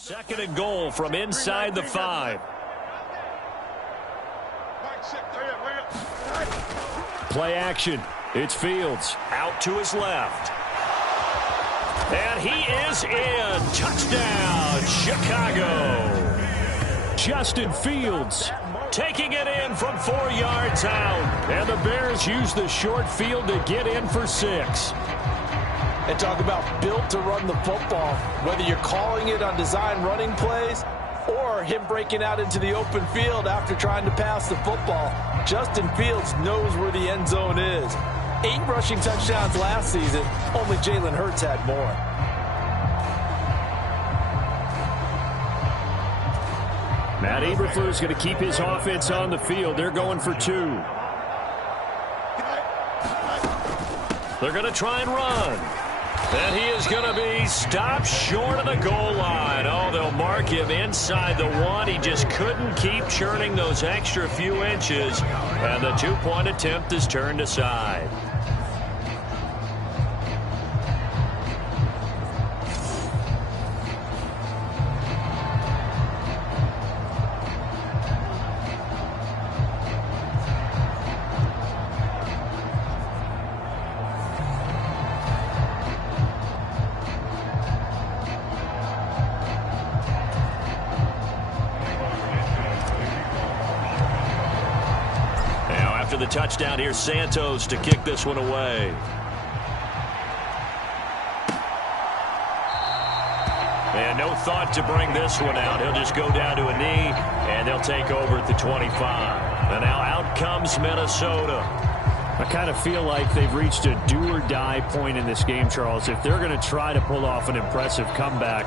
Second and goal from inside the 5. Play action. It's Fields out to his left. And he is in. Touchdown, Chicago. Justin Fields taking it in from 4 yards out. And the Bears use the short field to get in for 6. And talk about built to run the football. Whether you're calling it on design running plays or him breaking out into the open field after trying to pass the football, Justin Fields knows where the end zone is. 8 rushing touchdowns last season. Only Jalen Hurts had more. Matt Eberflus is going to keep his offense on the field. They're going for 2. They're going to try and run. And he is going to be stopped short of the goal line. Oh, they'll mark him inside the 1. He just couldn't keep churning those extra few inches. And the 2-point attempt is turned aside. The touchdown here, Santos to kick this one away. And no thought to bring this one out. He'll just go down to a knee, and they'll take over at the 25. And now out comes Minnesota. I kind of feel like they've reached a do-or-die point in this game, Charles. If they're going to try to pull off an impressive comeback,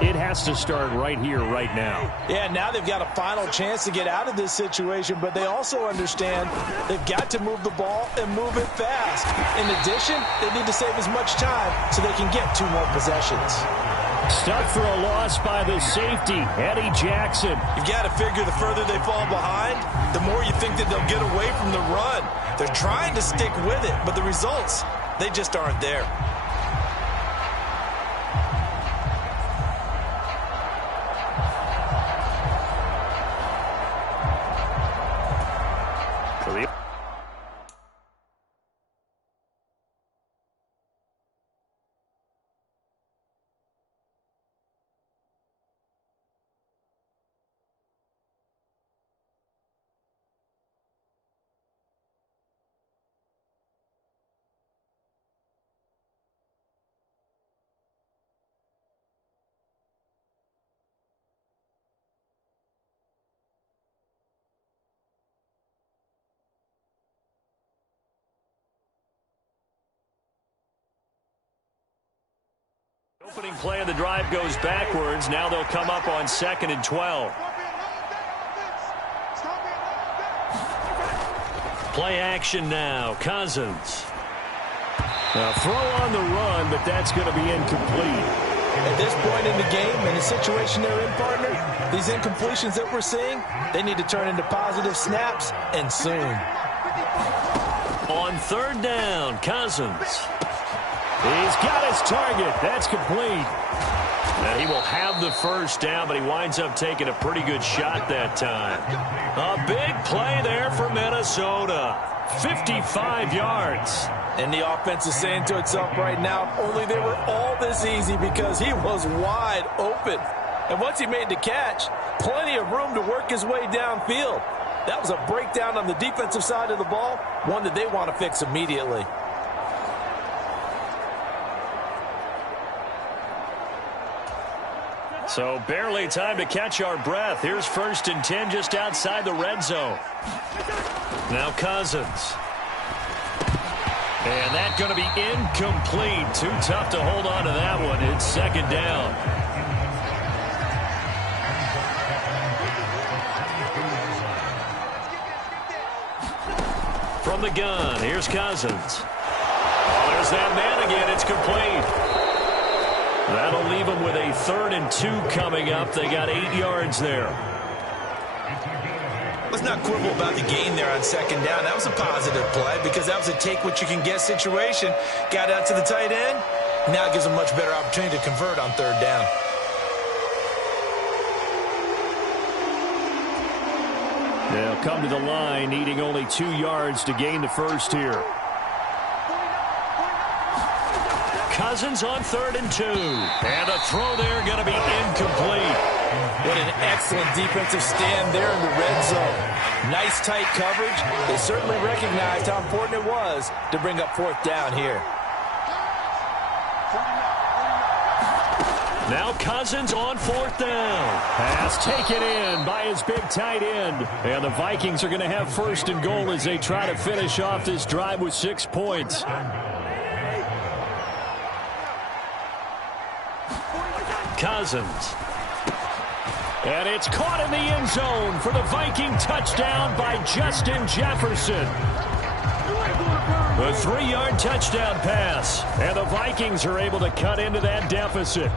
it has to start right here, right now. Yeah, now they've got a final chance to get out of this situation, but they also understand they've got to move the ball and move it fast. In addition, they need to save as much time so they can get 2 more possessions. Stuck for a loss by the safety, Eddie Jackson. You've got to figure the further they fall behind, the more you think that they'll get away from the run. They're trying to stick with it, but the results, they just aren't there. Opening play of the drive goes backwards. Now they'll come up on 2nd and 12. Play action now. Cousins. Now throw on the run, but that's going to be incomplete. At this point in the game, in the situation they're in, partner, these incompletions that we're seeing, they need to turn into positive snaps, and soon. On 3rd down, Cousins. He's got his target. That's complete. And he will have the 1st down, but he winds up taking a pretty good shot that time. A big play there for Minnesota. 55 yards. And the offense is saying to itself right now, only they were all this easy because he was wide open. And once he made the catch, plenty of room to work his way downfield. That was a breakdown on the defensive side of the ball, one that they want to fix immediately. So barely time to catch our breath. Here's 1st and 10 just outside the red zone. Now Cousins. And that's going to be incomplete. Too tough to hold on to that one. It's 2nd down. From the gun, here's Cousins. Oh, there's that man again. It's complete. That'll leave them with a 3rd and 2 coming up. They got 8 yards there. Let's not quibble about the gain there on 2nd down. That was a positive play because that was a take-what-you-can-get situation. Got out to the tight end. Now it gives them a much better opportunity to convert on 3rd down. They'll come to the line, needing only 2 yards to gain the first here. Cousins on 3rd and 2. And a throw there going to be incomplete. What an excellent defensive stand there in the red zone. Nice tight coverage. They certainly recognized how important it was to bring up 4th down here. Now Cousins on 4th down. Pass taken in by his big tight end. And the Vikings are going to have 1st and goal as they try to finish off this drive with 6 points. Cousins. And it's caught in the end zone for the Viking touchdown by Justin Jefferson. A 3-yard touchdown pass. And the Vikings are able to cut into that deficit.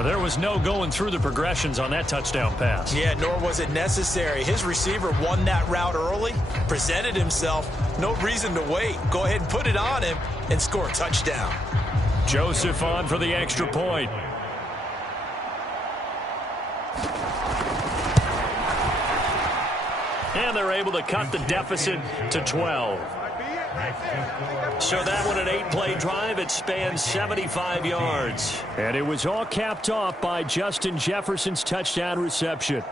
There was no going through the progressions on that touchdown pass. Yeah, nor was it necessary. His receiver won that route early, presented himself. No reason to wait. Go ahead and put it on him and score a touchdown. Joseph on for the extra point. And they're able to cut the deficit to 12. So that one, an 8-play drive. It spans 75 yards. And it was all capped off by Justin Jefferson's touchdown reception.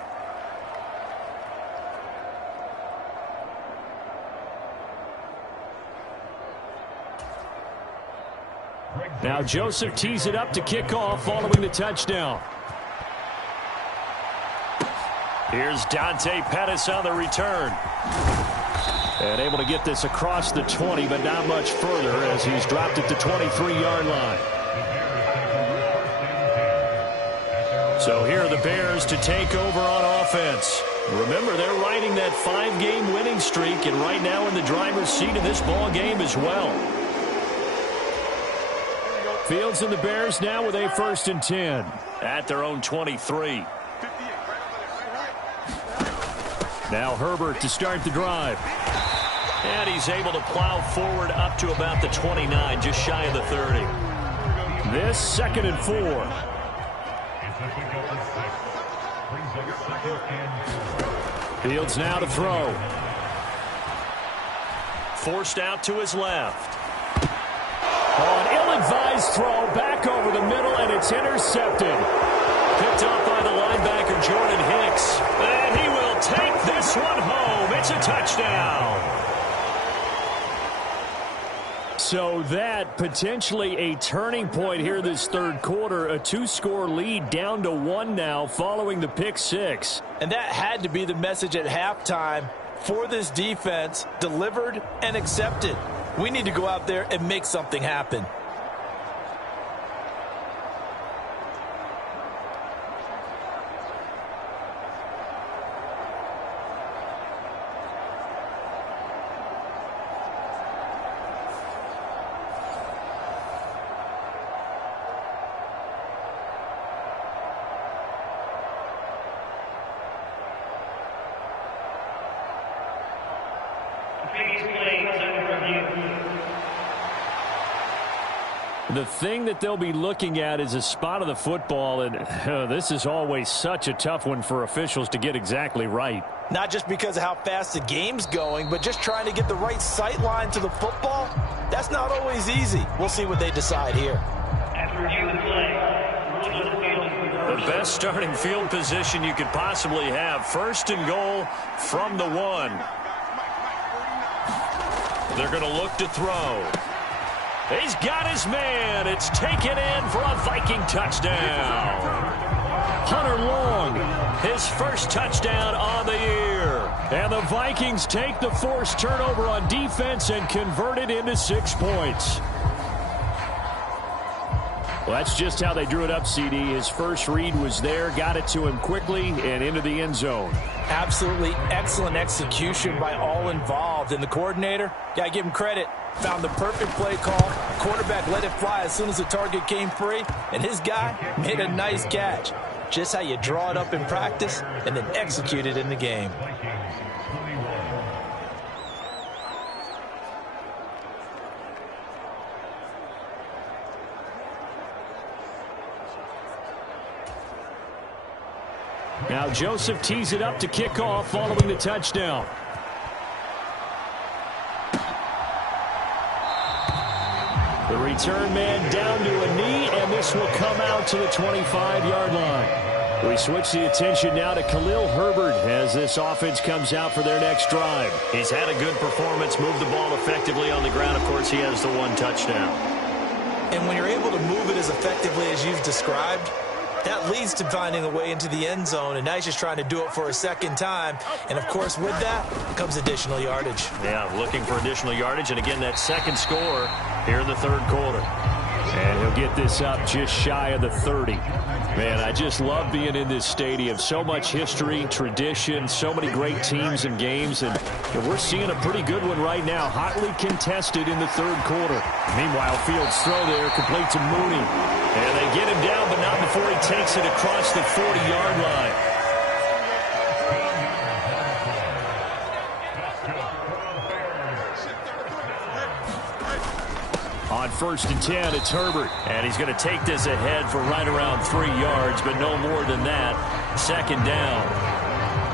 Now Joseph tees it up to kick off following the touchdown. Here's Dante Pettis on the return. And able to get this across the 20, but not much further as he's dropped it to 23-yard line. So here are the Bears to take over on offense. Remember, they're riding that 5-game winning streak, and right now in the driver's seat of this ball game as well. Fields and the Bears now with a 1st and 10 at their own 23. Now Herbert to start the drive. And he's able to plow forward up to about the 29, just shy of the 30. This 2nd and 4. Fields now to throw. Forced out to his left. An ill-advised throw back over the middle, and it's intercepted. Picked up by the linebacker, Jordan Hicks. And he will take this one home. It's a touchdown. So that potentially a turning point here this 3rd quarter. A 2-score lead down to 1 now following the pick 6. And that had to be the message at halftime for this defense. Delivered and accepted. We need to go out there and make something happen. The thing that they'll be looking at is a spot of the football, and this is always such a tough one for officials to get exactly right. Not just because of how fast the game's going, but just trying to get the right sight line to the football. That's not always easy. We'll see what they decide here. The best starting field position you could possibly have. 1st and goal from the 1. They're going to look to throw. He's got his man. It's taken in for a Viking touchdown. Hunter Long, his 1st touchdown on the year. And the Vikings take the forced turnover on defense and convert it into 6 points. Well, that's just how they drew it up, CD. His first read was there, got it to him quickly, and into the end zone. Absolutely excellent execution by all involved. And the coordinator, got to give him credit, found the perfect play call. Quarterback let it fly as soon as the target came free, and his guy made a nice catch. Just how you draw it up in practice and then execute it in the game. Now Now Joseph tees it up to kick off following the touchdown. The return man down to a knee, and this will come out to the 25-yard line. We switch the attention now to Khalil Herbert as this offense comes out for their next drive. He's had a good performance, moved the ball effectively on the ground. Of course, he has the one touchdown. And when you're able to move it as effectively as you've described, that leads to finding a way into the end zone, and now he's just trying to do it for a second time. And, of course, with that comes additional yardage. Yeah, looking for additional yardage, and again, that second score here in the third quarter. And he'll get this up just shy of the 30. Man, I just love being in this stadium. So much history, tradition, so many great teams and games, and we're seeing a pretty good one right now, hotly contested in the third quarter. Meanwhile, Fields' throw there, complete to Mooney. And they get him down, but not before he takes it across the 40-yard line. On 1st and 10, it's Herbert. And he's going to take this ahead for right around 3 yards, but no more than that. Second down.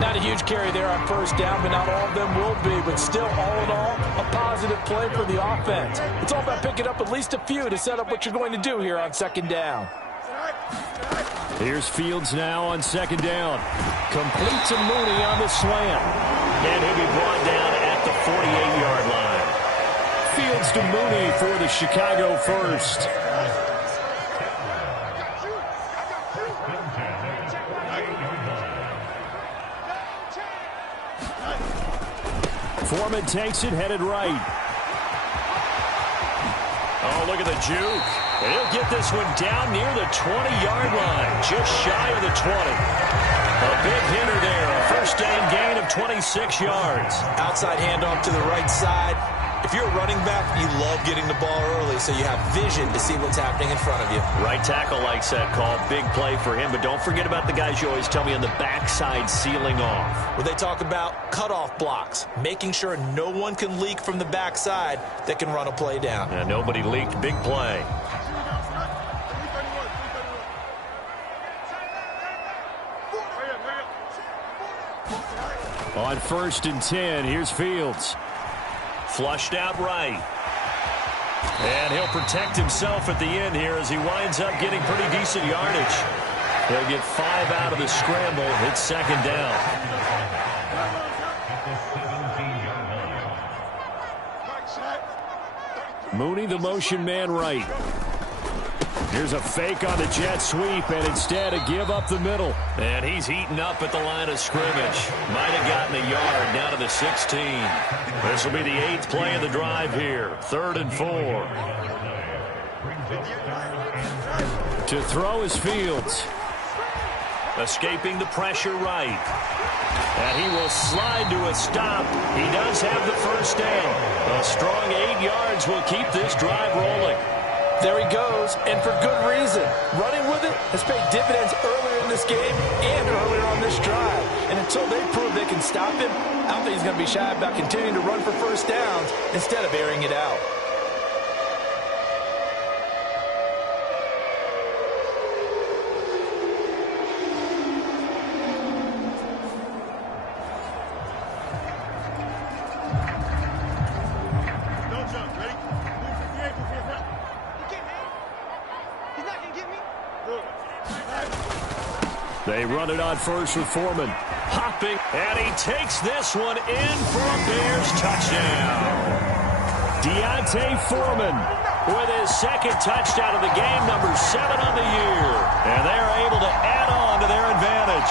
Not a huge carry there on first down, but not all of them will be. But still, all in all, a positive play for the offense. It's all about picking up at least a few to set up what you're going to do here on second down. Here's Fields now on second down. Complete to Mooney on the slant. And he'll be brought down at the 48-yard line. Fields to Mooney for the Chicago first. Foreman takes it, headed right. Oh, look at the juke. And he'll get this one down near the 20-yard line, just shy of the 20. A big hitter there, a first down gain of 26 yards. Outside handoff to the right side. If you're a running back, you love getting the ball early so you have vision to see what's happening in front of you. Right tackle likes that call. Big play for him. But don't forget about the guys you always tell me on the backside sealing off. Well, they talk about cutoff blocks, making sure no one can leak from the backside that can run a play down. Yeah, nobody leaked. Big play. On 1st and 10, here's Fields. Flushed out right. And he'll protect himself at the end here as he winds up getting pretty decent yardage. He'll get 5 out of the scramble. It's second down. Mooney, the motion man right. Here's a fake on the jet sweep, and instead a give up the middle. And he's heating up at the line of scrimmage. Might have gotten a yard down to the 16. This will be the 8th play of the drive here. 3rd and 4. To throw is Fields. Escaping the pressure right. And he will slide to a stop. He does have the first down. A strong 8 yards will keep this drive rolling. There he goes, and for good reason. Running with it has paid dividends earlier in this game and earlier on this drive. And until they prove they can stop him, I don't think he's going to be shy about continuing to run for first downs instead of airing it out. They run it on first with Foreman. Hopping, and he takes this one in for a Bears touchdown. D'Onta Foreman with his second touchdown of the game, number 7 on the year. And they're able to add on to their advantage.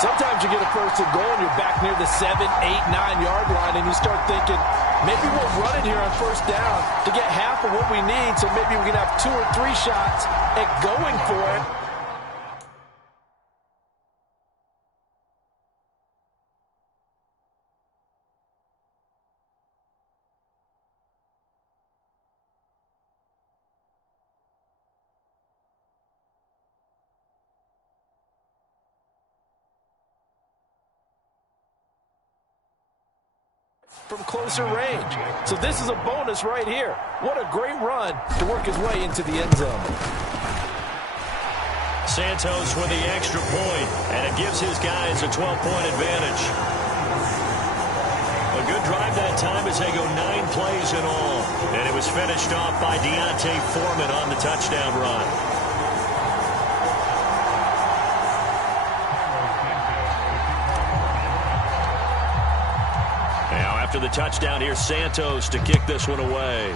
Sometimes you get a first and goal and you're back near the 7, 8, 9-yard line, and you start thinking, maybe we'll run it here on first down to get half of what we need, so maybe we can have 2 or 3 shots at going for it. From closer range. So this is a bonus right here. What a great run to work his way into the end zone. Santos with the extra point, and it gives his guys a 12-point advantage. A good drive that time as they go 9 plays in all. And it was finished off by Deontay Foreman on the touchdown run. Now after the touchdown, here's Santos to kick this one away.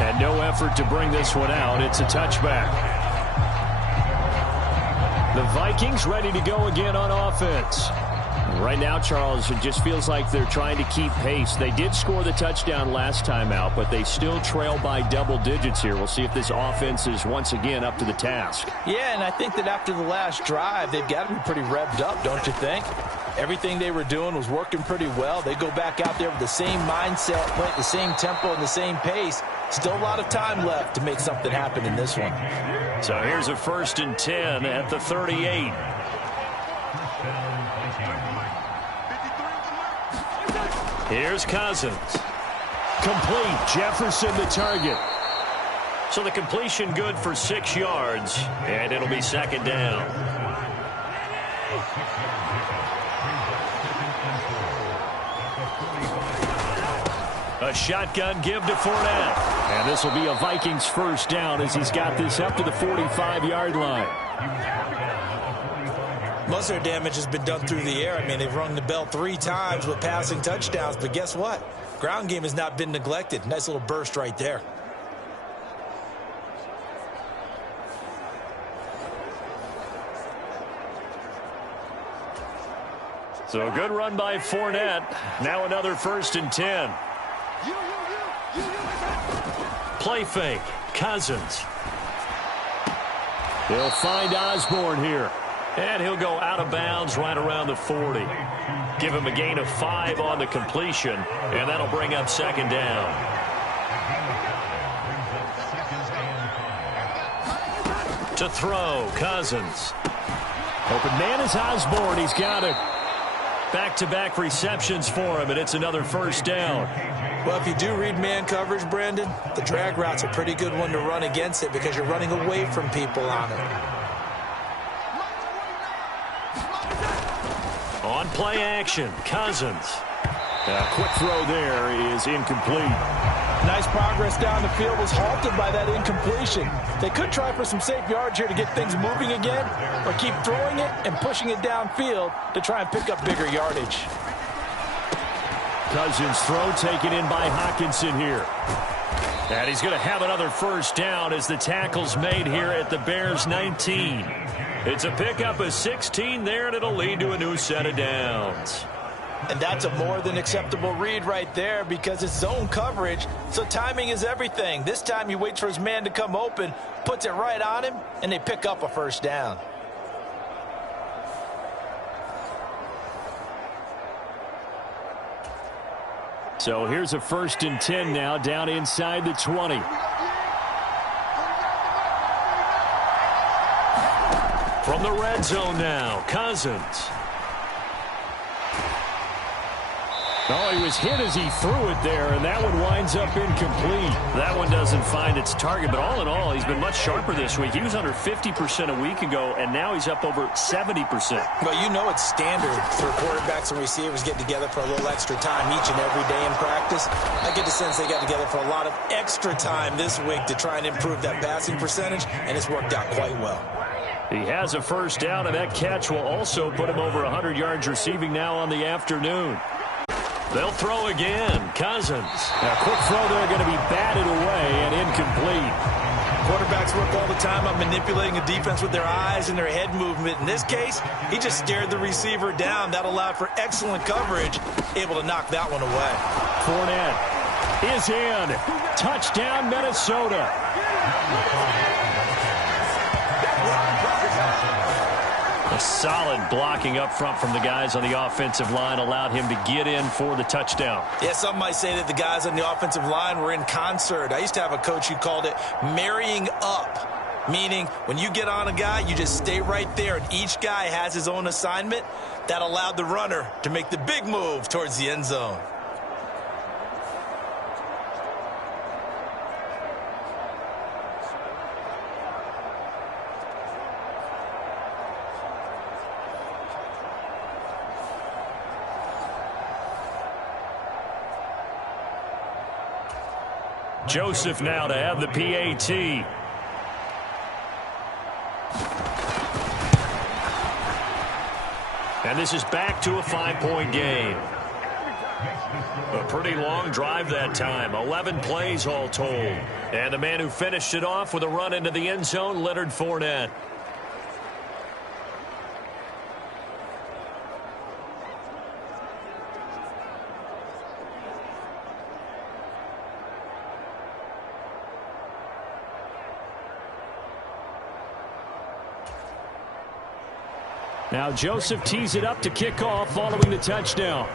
And no effort to bring this one out. It's a touchback. The Vikings ready to go again on offense. Right now, Charles, it just feels like they're trying to keep pace. They did score the touchdown last time out, but they still trail by double digits here. We'll see if this offense is once again up to the task. Yeah, and I think that after the last drive, they've got to be pretty revved up, don't you think? Everything they were doing was working pretty well. They go back out there with the same mindset, play at the same tempo and the same pace. Still a lot of time left to make something happen in this one. So here's a 1st and 10 at the 38. Here's Cousins. Complete. Jefferson the target. So the completion good for 6 yards, and it'll be 2nd down. A shotgun give to Fournette. And this will be a Vikings 1st down as he's got this up to the 45-yard line. Most of their damage has been done through the air. I mean, they've rung the bell 3 times with passing touchdowns, but guess what? Ground game has not been neglected. Nice little burst right there. So a good run by Fournette. Now another 1st and 10. Play fake. Cousins. He'll find Osborne here. And he'll go out of bounds right around the 40. Give him a gain of 5 on the completion, and that'll bring up 2nd down. To throw, Cousins. Open man is Osborne. He's got it. Back-to-back receptions for him, and it's another 1st down. Well, if you do read man coverage, Brendan, the drag route's a pretty good one to run against it because you're running away from people on it. On play action, Cousins. A quick throw there is incomplete. Nice progress down the field was halted by that incompletion. They could try for some safe yards here to get things moving again, or keep throwing it and pushing it downfield to try and pick up bigger yardage. Cousins' throw taken in by Hockenson here. And he's going to have another 1st down as the tackle's made here at the Bears' 19. It's a pickup of 16 there, and it'll lead to a new set of downs. And that's a more than acceptable read right there because it's zone coverage, so timing is everything. This time he waits for his man to come open, puts it right on him, and they pick up a 1st down. So here's a 1st and 10 now down inside the 20. From the red zone now, Cousins. Oh, he was hit as he threw it there, and that one winds up incomplete. That one doesn't find its target, but all in all, he's been much sharper this week. He was under 50% a week ago, and now he's up over 70%. Well, you know it's standard for quarterbacks and receivers getting together for a little extra time each and every day in practice. I get the sense they got together for a lot of extra time this week to try and improve that passing percentage, and it's worked out quite well. He has a 1st down, and that catch will also put him over 100 yards receiving now on the afternoon. They'll throw again. Cousins. A quick throw there going to be batted away and incomplete. Quarterbacks work all the time on manipulating a defense with their eyes and their head movement. In this case, he just stared the receiver down. That allowed for excellent coverage, able to knock that one away. Fournette is in. Touchdown, Minnesota. A solid blocking up front from the guys on the offensive line allowed him to get in for the touchdown. Yeah, some might say that the guys on the offensive line were in concert. I used to have a coach who called it marrying up, meaning when you get on a guy, you just stay right there, and each guy has his own assignment. That allowed the runner to make the big move towards the end zone. Joseph now to have the PAT. And this is back to a 5-point game. A pretty long drive that time. 11 plays all told. And the man who finished it off with a run into the end zone, Leonard Fournette. Now Joseph tees it up to kick off following the touchdown.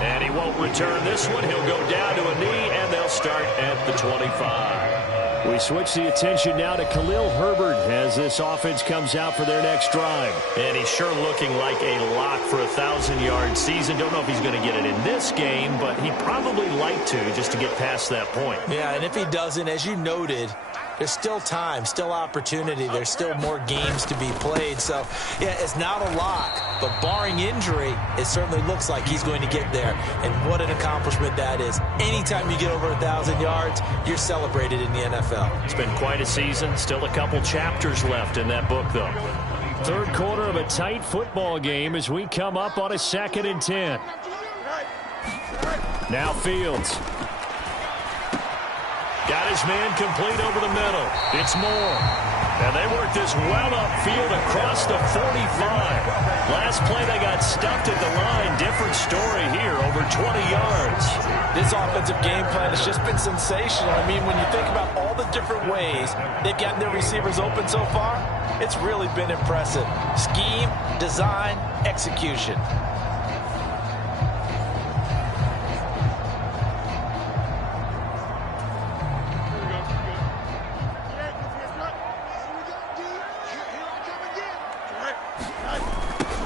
And he won't return this one. He'll go down to a knee, and they'll start at the 25. We switch the attention now to Khalil Herbert as this offense comes out for their next drive. And he's sure looking like a lock for a 1,000-yard season. Don't know if he's going to get it in this game, but he'd probably like to just to get past that point. Yeah, and if he doesn't, as you noted, there's still time, still opportunity. There's still more games to be played. So, yeah, it's not a lock, but barring injury, it certainly looks like he's going to get there. And what an accomplishment that is. Anytime you get over 1,000 yards, you're celebrated in the NFL. It's been quite a season. Still a couple chapters left in that book, though. Third quarter of a tight football game as we come up on a 2nd and 10. Now Fields. Got his man complete over the middle. It's Moore. And they work this well upfield across the 45. Last play they got stuffed at the line. Different story here, over 20 yards. This offensive game plan has just been sensational. I mean, when you think about all the different ways they've gotten their receivers open so far, it's really been impressive. Scheme, design, execution.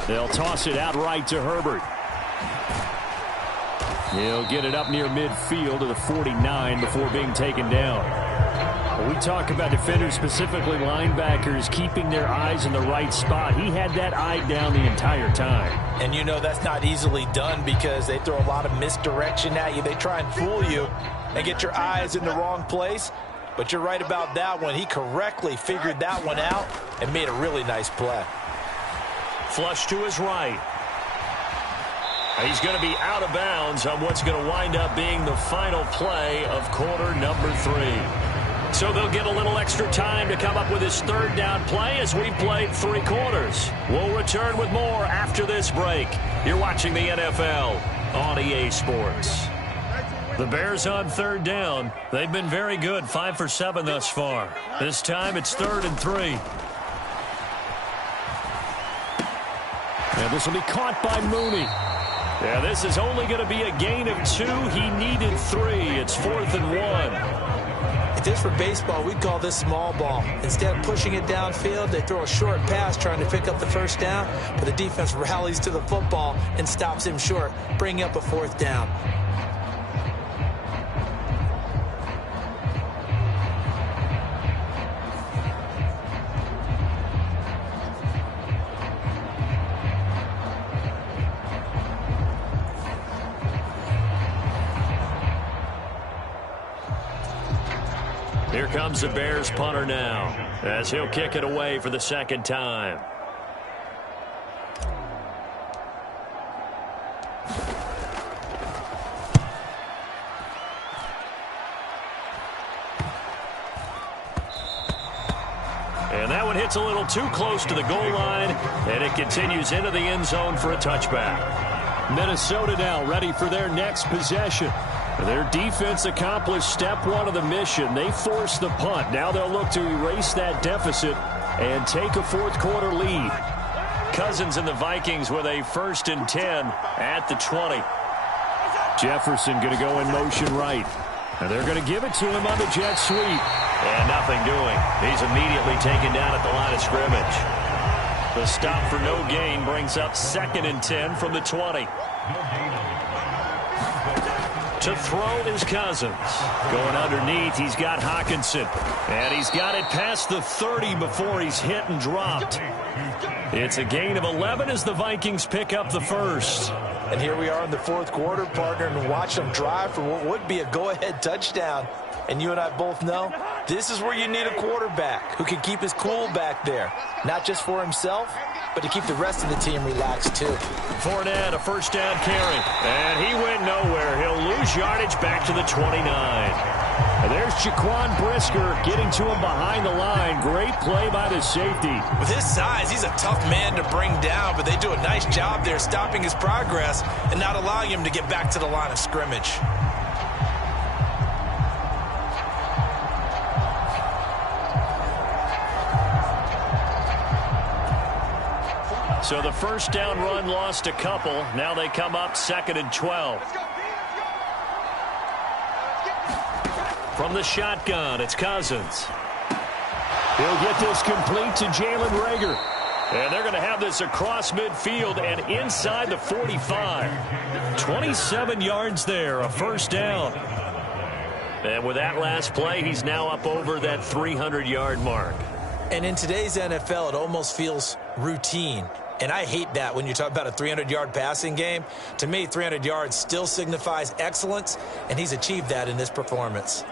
They'll toss it outright to Herbert. He'll get it up near midfield to the 49 before being taken down. When we talk about defenders, specifically linebackers, keeping their eyes in the right spot, he had that eye down the entire time. And you know that's not easily done because they throw a lot of misdirection at you. They try and fool you and get your eyes in the wrong place. But you're right about that one. He correctly figured that one out and made a really nice play. Flush to his right. He's going to be out of bounds on what's going to wind up being the final play of quarter number 3. So they'll get a little extra time to come up with his third down play as we've played 3 quarters. We'll return with more after this break. You're watching the NFL on EA Sports. The Bears on third down. They've been very good, 5 for 7 thus far. This time it's 3rd and 3. And this will be caught by Mooney. Yeah, this is only going to be a gain of 2. He needed 3. It's 4th and 1. If this were baseball, we'd call this small ball. Instead of pushing it downfield, they throw a short pass trying to pick up the first down, but the defense rallies to the football and stops him short, bringing up a 4th down. Here comes the Bears punter now as he'll kick it away for the 2nd time. And that one hits a little too close to the goal line, and it continues into the end zone for a touchback. Minnesota now ready for their next possession. Their defense accomplished step 1 of the mission. They forced the punt. Now they'll look to erase that deficit and take a 4th quarter lead. Cousins and the Vikings with a 1st and 10 at the 20. Jefferson going to go in motion right. And they're going to give it to him on the jet sweep. And nothing doing. He's immediately taken down at the line of scrimmage. The stop for no gain brings up 2nd and 10 from the 20. To throw is Cousins. Going underneath, he's got Hockenson. And he's got it past the 30 before he's hit and dropped. It's a gain of 11 as the Vikings pick up the first. And here we are in the fourth quarter, partner, and watch them drive for what would be a go-ahead touchdown. And you and I both know this is where you need a quarterback who can keep his cool back there, not just for himself, but to keep the rest of the team relaxed too. Fournette, a first down carry. And he went nowhere. He'll lose yardage back to the 29. And there's Jaquan Brisker getting to him behind the line. Great play by the safety. With his size, he's a tough man to bring down, but they do a nice job there stopping his progress and not allowing him to get back to the line of scrimmage. So the first down run lost a couple. Now they come up 2nd and 12. From the shotgun, it's Cousins. He'll get this complete to Jalen Reagor. And they're going to have this across midfield and inside the 45. 27 yards there, a first down. And with that last play, he's now up over that 300-yard mark. And in today's NFL, it almost feels routine. And I hate that when you talk about a 300-yard passing game. To me, 300 yards still signifies excellence, and he's achieved that in this performance.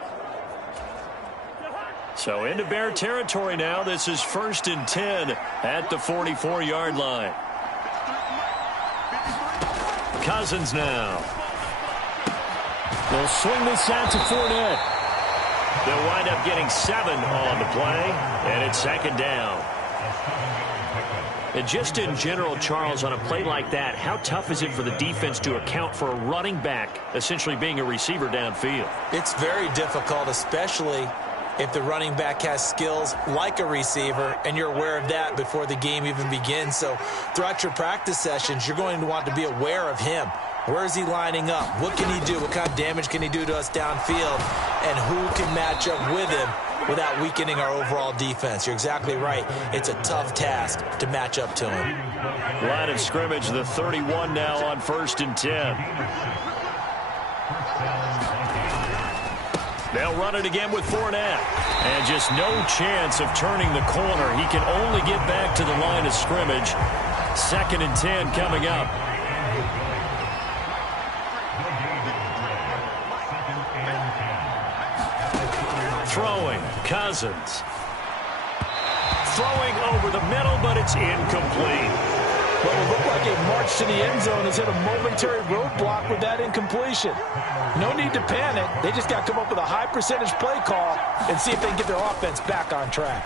So into Bear territory now. This is 1st and 10 at the 44-yard line. Cousins now. They'll swing this out to Fournette. They'll wind up getting 7 on the play, and it's 2nd down. And just in general, Charles, on a play like that, how tough is it for the defense to account for a running back essentially being a receiver downfield? It's very difficult, especially if the running back has skills like a receiver, and you're aware of that before the game even begins. So throughout your practice sessions, you're going to want to be aware of him. Where is he lining up? What can he do? What kind of damage can he do to us downfield? And who can match up with him without weakening our overall defense? You're exactly right. It's a tough task to match up to him. Line of scrimmage, the 31 now on 1st and 10. They'll run it again with Fournette. And just no chance of turning the corner. He can only get back to the line of scrimmage. 2nd and 10 coming up. Throwing, Cousins. Throwing over the middle, but it's incomplete. Well, it looked like a march to the end zone has hit a momentary roadblock with that incompletion. No need to panic. They just got to come up with a high percentage play call and see if they can get their offense back on track.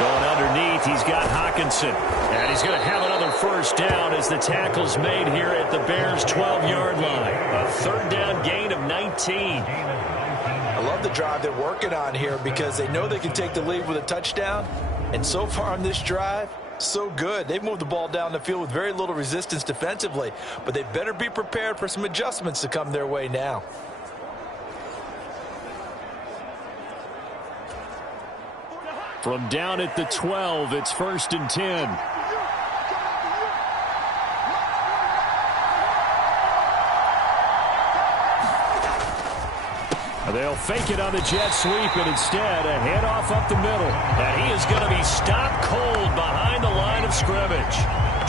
Going underneath, he's got Hockenson. And he's going to have another first down as the tackle's made here at the Bears' 12-yard line. A 3rd down gain of 19. I love the drive they're working on here because they know they can take the lead with a touchdown. And so far on this drive, so good. They've moved the ball down the field with very little resistance defensively, but they better be prepared for some adjustments to come their way now. From down at the 12, it's 1st and 10. They'll fake it on the jet sweep, and instead a handoff up the middle. And he is going to be stopped cold behind the line of scrimmage.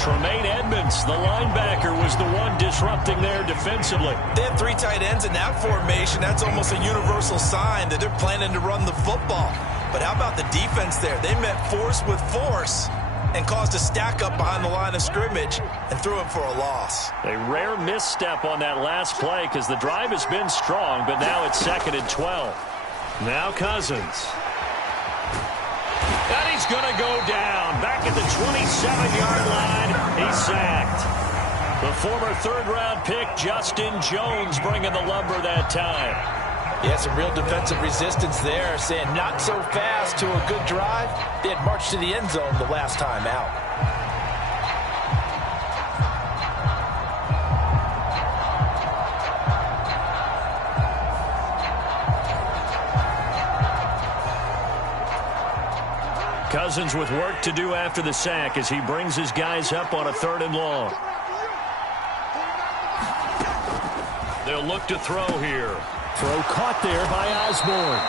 Tremaine Edmonds, the linebacker, was the one disrupting there defensively. They have 3 tight ends in that formation. That's almost a universal sign that they're planning to run the football. But how about the defense there? They met force with force and caused a stack up behind the line of scrimmage and threw him for a loss. A rare misstep on that last play because the drive has been strong, but now it's 2nd and 12. Now Cousins. And he's going to go down. Back at the 27-yard line, he's sacked. The former 3rd-round pick, Justin Jones, bringing the lumber that time. Yeah, some real defensive resistance there, saying not so fast to a good drive. They had marched to the end zone the last time out. Cousins with work to do after the sack as he brings his guys up on a 3rd and long. They'll look to throw here. Throw caught there by Osborne.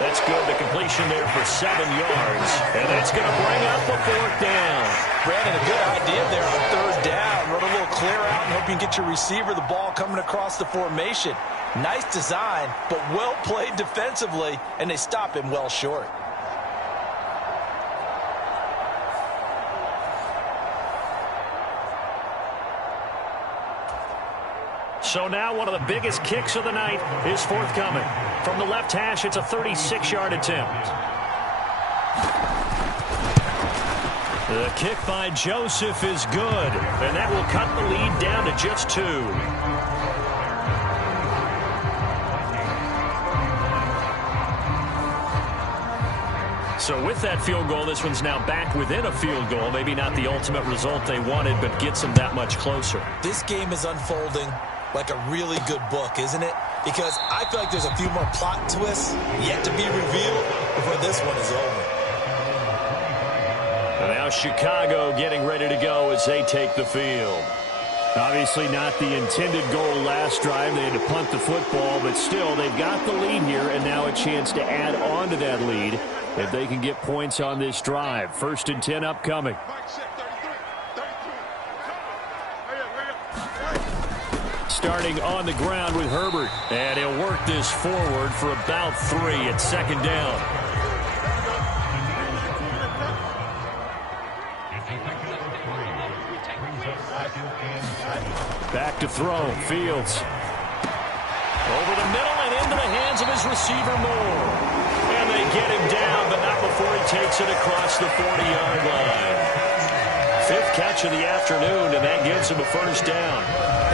That's good. The completion there for 7 yards. And that's going to bring up a 4th down. Brandon, a good idea there on 3rd down. run a little clear out and hope you can get your receiver the ball coming across the formation. Nice design, but well played defensively, and they stop him well short. So now one of the biggest kicks of the night is forthcoming. From the left hash, it's a 36-yard attempt. The kick by Joseph is good, and that will cut the lead down to just 2. So with that field goal, this one's now back within a field goal. Maybe not the ultimate result they wanted, but gets them that much closer. This game is unfolding like a really good book, isn't it? Because I feel like there's a few more plot twists yet to be revealed before this one is over. And now Chicago getting ready to go as they take the field. Obviously not the intended goal last drive. They had to punt the football, but still they've got the lead here, and now a chance to add on to that lead if they can get points on this drive. 1st and 10 upcoming. Starting on the ground with Herbert. And he'll work this forward for about 3 at 2nd down. Back to throw. Fields. Over the middle and into the hands of his receiver Moore. And they get him down, but not before he takes it across the 40-yard line. 5th catch of the afternoon, and that gives him a 1st down.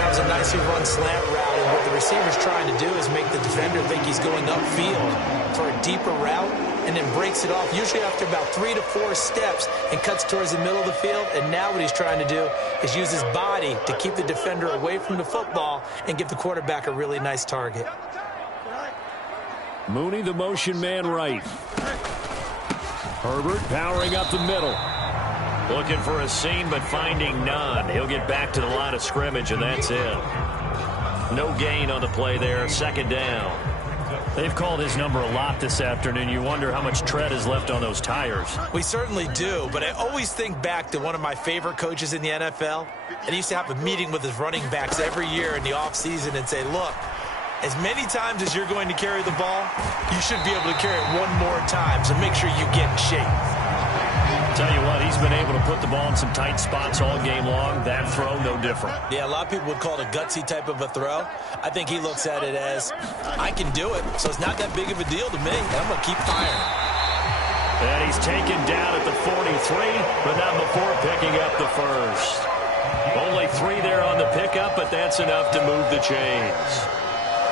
That was a nicely run slant route, and what the receiver's trying to do is make the defender think he's going upfield for a deeper route, and then breaks it off, usually after about 3 to 4 steps, and cuts towards the middle of the field. And now what he's trying to do is use his body to keep the defender away from the football and give the quarterback a really nice target. Mooney, the motion man right. Herbert powering up the middle. Looking for a seam, but finding none. He'll get back to the line of scrimmage, and that's it. No gain on the play there. 2nd down. They've called his number a lot this afternoon. You wonder how much tread is left on those tires. We certainly do, but I always think back to one of my favorite coaches in the NFL. And he used to have a meeting with his running backs every year in the offseason and say, look, as many times as you're going to carry the ball, you should be able to carry it one more time, so make sure you get in shape. Tell you what, he's been able to put the ball in some tight spots all game long. That throw, no different. Yeah, a lot of people would call it a gutsy type of a throw. I think he looks at it as, I can do it, so it's not that big of a deal to me. I'm going to keep firing. And he's taken down at the 43, but not before picking up the 1st. Only 3 there on the pickup, but that's enough to move the chains.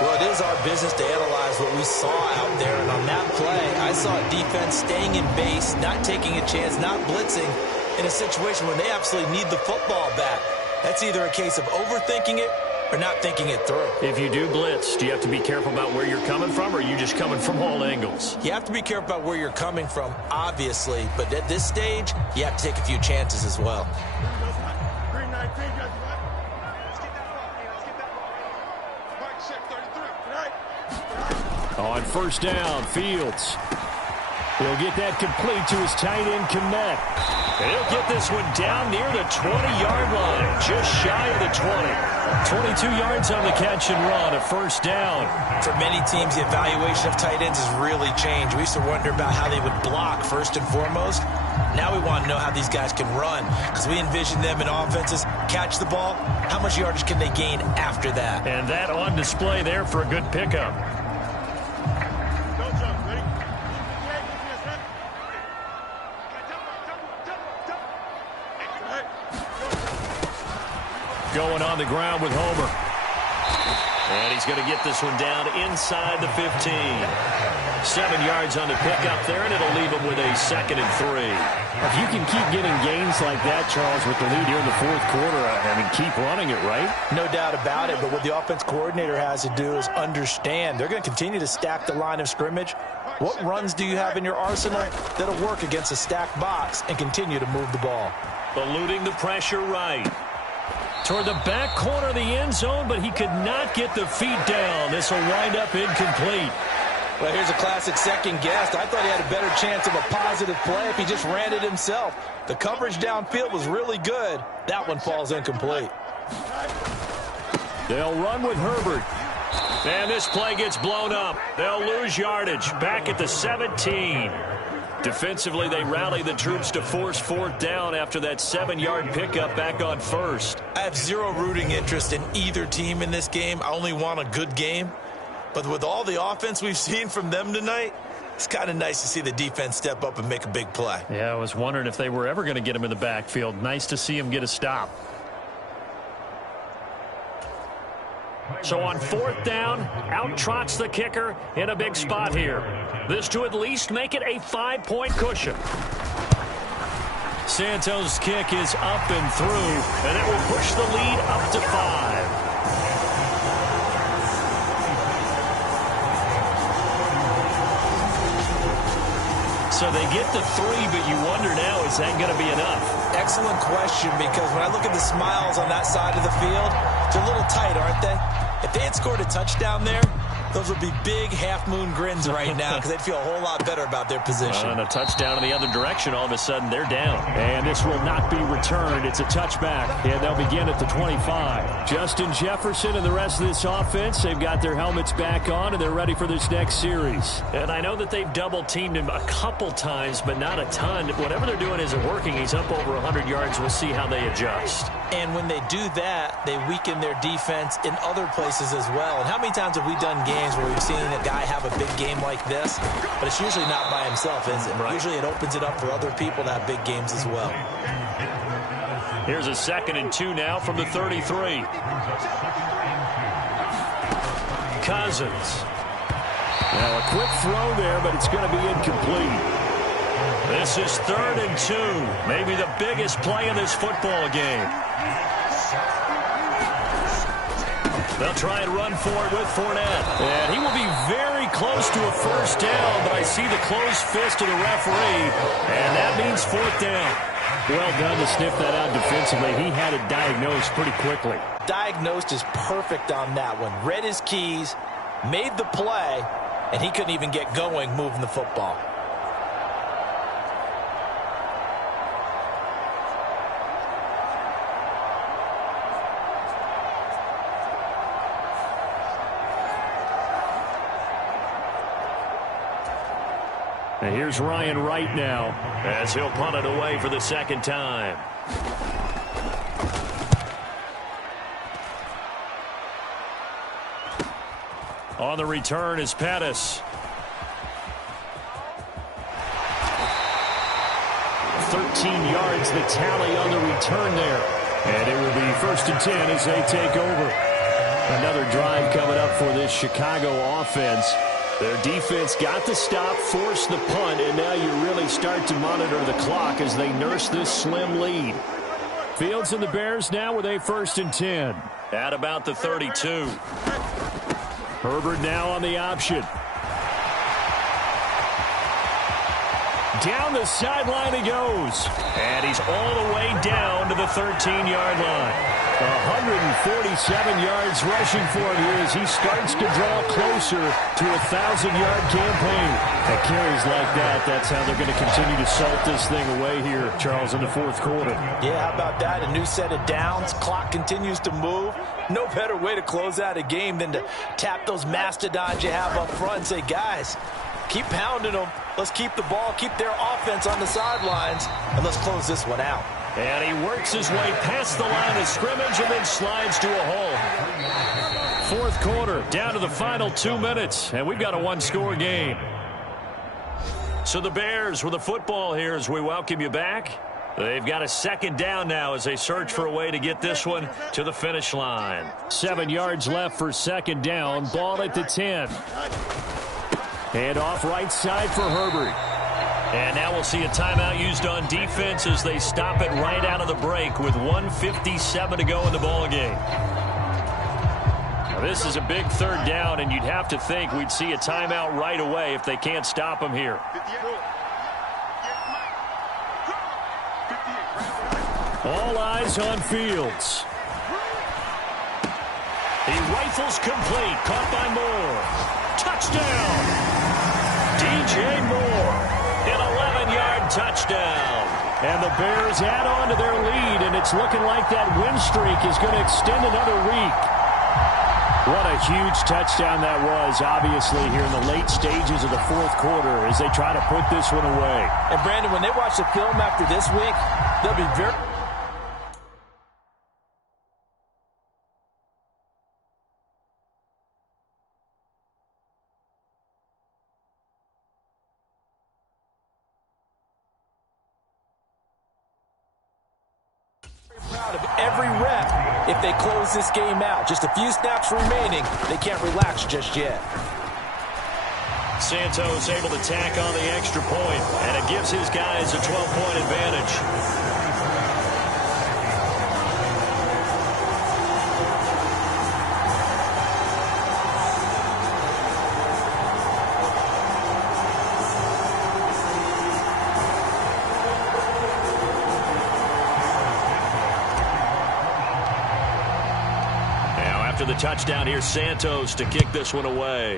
Well, it is our business to analyze what we saw out there. And on that play, I saw a defense staying in base, not taking a chance, not blitzing in a situation where they absolutely need the football back. That's either a case of overthinking it or not thinking it through. If you do blitz, do you have to be careful about where you're coming from, or are you just coming from all angles? You have to be careful about where you're coming from, obviously. But at this stage, you have to take a few chances as well. On 1st down, Fields. He'll get that complete to his tight end, Kmet. And he'll get this one down near the 20-yard line, just shy of the 20. 22 yards on the catch and run, a 1st down. For many teams, the evaluation of tight ends has really changed. We used to wonder about how they would block first and foremost. Now we want to know how these guys can run, because we envision them in offenses catch the ball. How much yardage can they gain after that? And that on display there for a good pickup. Going on the ground with Homer. And he's going to get this one down inside the 15. 7 yards on the pickup there, and it'll leave him with a 2nd and 3. If you can keep getting gains like that, Charles, with the lead here in the 4th quarter, I mean, keep running it, right? No doubt about it, but what the offense coordinator has to do is understand. They're going to continue to stack the line of scrimmage. What runs do you have in your arsenal that'll work against a stacked box and continue to move the ball? Eluding the pressure right. Toward the back corner of the end zone, but he could not get the feet down. This will wind up incomplete. Well, here's a classic second guess. I thought he had a better chance of a positive play if he just ran it himself. The coverage downfield was really good. That one falls incomplete. They'll run with Herbert. And this play gets blown up. They'll lose yardage. Back at the 17. Defensively, they rally the troops to force fourth down after that 7-yard pickup back on first. I have zero rooting interest in either team in this game. I only want a good game. But with all the offense we've seen from them tonight, it's kind of nice to see the defense step up and make a big play. Yeah, I was wondering if they were ever going to get him in the backfield. Nice to see him get a stop. So on fourth down, out trots the kicker in a big spot here. This to at least make it a 5-point cushion. Santos' kick is up and through, and it will push the lead up to 5. So they get the 3, but you wonder now, is that going to be enough? Excellent question, because when I look at the smiles on that side of the field, they're a little tight, aren't they? If they had scored a touchdown there, those would be big half-moon grins right now because they'd feel a whole lot better about their position. And a touchdown in the other direction, all of a sudden they're down. And this will not be returned. It's a touchback, and they'll begin at the 25. Justin Jefferson and the rest of this offense, they've got their helmets back on, and they're ready for this next series. And I know that they've double-teamed him a couple times, but not a ton. Whatever they're doing isn't working. He's up over 100 yards. We'll see how they adjust. And when they do that, they weaken their defense in other places as well. And how many times have we done games where we've seen a guy have a big game like this, but it's usually not by himself, is it? Right. Usually it opens it up for other people to have big games as well. Here's a 2nd and 2 now from the 33. Cousins. Now a quick throw there, but it's going to be incomplete. This is 3rd and 2. Maybe the biggest play in this football game. They'll try and run for it with Fournette. And he will be very close to a first down, but I see the closed fist of the referee, and that means 4th down. Well done to sniff that out defensively. He had it diagnosed pretty quickly. Diagnosed is perfect on that one. Read his keys, made the play, and he couldn't even get going moving the football. And here's Ryan Wright now as he'll punt it away for the 2nd time. On the return is Pettis. 13 yards the tally on the return there. And it will be 1st and 10 as they take over. Another drive coming up for this Chicago offense. Their defense got the stop, forced the punt, and now you really start to monitor the clock as they nurse this slim lead. Fields and the Bears now with a 1st and 10. At about the 32. Herbert now on the option. Down the sideline he goes. And he's all the way down to the 13-yard line. 147 yards rushing for him here as he starts to draw closer to a 1,000-yard campaign. At carries like that, that's how they're going to continue to salt this thing away here, Charles, in the 4th quarter. Yeah, how about that? A new set of downs. Clock continues to move. No better way to close out a game than to tap those mastodons you have up front and say, guys, keep pounding them. Let's keep the ball, keep their offense on the sidelines, and let's close this one out. And he works his way past the line of scrimmage and then slides to a hole. 4th quarter, down to the final 2 minutes, and we've got a one-score game. So the Bears with the football here as we welcome you back. They've got a 2nd down now as they search for a way to get this one to the finish line. 7 yards left for 2nd down. Ball at the 10. And off right side for Herbert. And now we'll see a timeout used on defense as they stop it right out of the break with 1:57 to go in the ballgame. Now this is a big 3rd down, and you'd have to think we'd see a timeout right away if they can't stop him here. All eyes on Fields. He rifles complete, caught by Moore. Touchdown! DJ Moore, an 11-yard touchdown. And the Bears add on to their lead, and it's looking like that win streak is going to extend another week. What a huge touchdown that was, obviously, here in the late stages of the fourth quarter as they try to put this one away. And, Brandon, when they watch the film after this week, they'll be very... proud of every rep if they close this game out. Just a few snaps remaining. They can't relax just yet. Santos able to tack on the extra point, and it gives his guys a 12-point advantage. After the touchdown, here's Santos to kick this one away.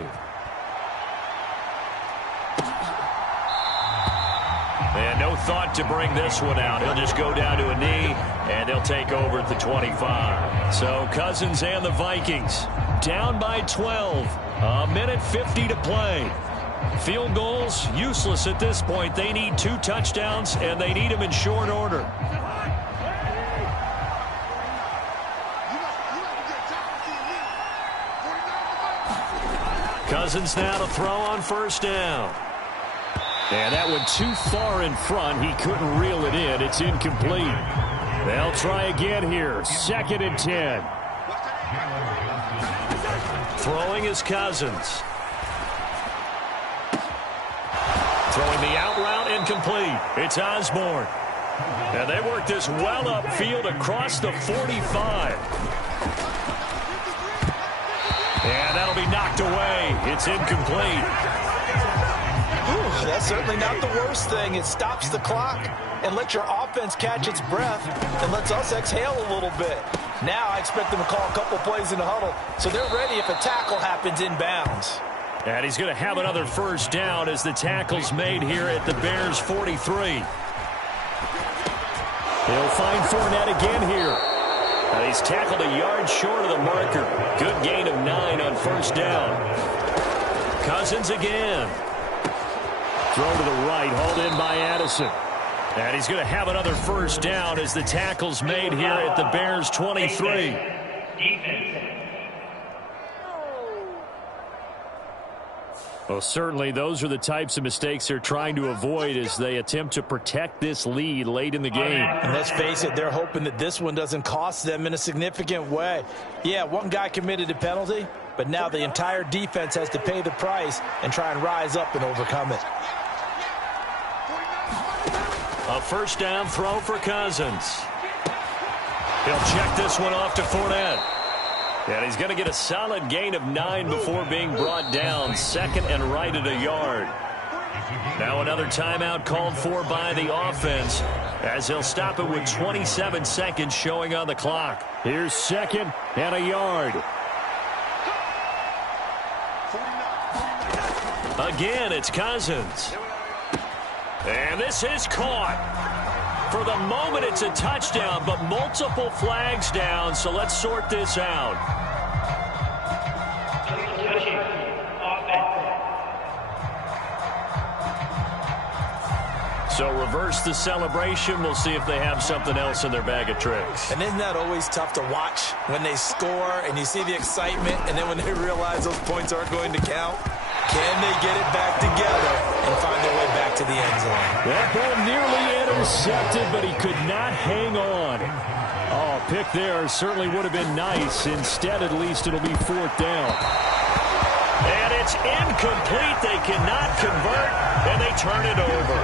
And no thought to bring this one out. He'll just go down to a knee, and they'll take over at the 25. So Cousins and the Vikings down by 12. A minute 50 to play. Field goals, useless at this point. They need 2 touchdowns, and they need them in short order. Cousins now to throw on first down. And that one too far in front. He couldn't reel it in. It's incomplete. They'll try again here. 2nd and 10. Throwing is Cousins. Throwing the out route, incomplete. It's Osborne. And they work this well upfield across the 45. And that'll be knocked away. It's incomplete. Ooh, that's certainly not the worst thing. It stops the clock and lets your offense catch its breath and lets us exhale a little bit. Now I expect them to call a couple plays in the huddle so they're ready if a tackle happens inbounds. And he's going to have another first down as the tackle's made here at the Bears' 43. He'll find Fournette again here. And he's tackled a yard short of the marker. Good gain of 9 on first down. Cousins again. Throw to the right, hauled in by Addison. And he's going to have another first down as the tackle's made here at the Bears' 23. Well, certainly those are the types of mistakes they're trying to avoid as they attempt to protect this lead late in the game. And let's face it, they're hoping that this one doesn't cost them in a significant way. Yeah, one guy committed a penalty, but now the entire defense has to pay the price and try and rise up and overcome it. A first down throw for Cousins. He'll check this one off to Fournette. And he's going to get a solid gain of 9 before being brought down. 2nd and right at a yard. Now another timeout called for by the offense as he'll stop it with 27 seconds showing on the clock. Here's 2nd and a yard. Again, it's Cousins. And this is caught. For the moment, it's a touchdown, but multiple flags down, so let's sort this out. So reverse the celebration. We'll see if they have something else in their bag of tricks. And isn't that always tough to watch when they score and you see the excitement, and then when they realize those points aren't going to count? Can they get it back together and find their way back to the end zone? That ball nearly intercepted, but he could not hang on. Oh, pick there certainly would have been nice. Instead, at least it'll be 4th down. And it's incomplete. They cannot convert, and they turn it over.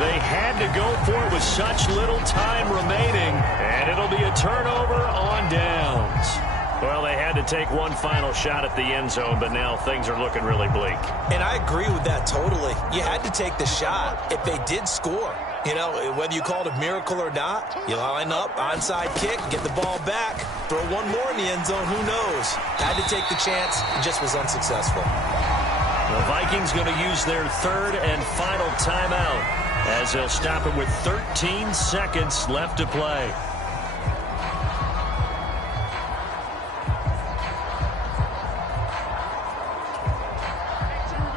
They had to go for it with such little time remaining, and it'll be a turnover on downs. Well, they had to take one final shot at the end zone, but now things are looking really bleak. And I agree with that totally. You had to take the shot if they did score. You know, whether you call it a miracle or not, you line up, onside kick, get the ball back, throw one more in the end zone, who knows? Had to take the chance, just was unsuccessful. Well, The Vikings going to use their third and final timeout as they'll stop it with 13 seconds left to play.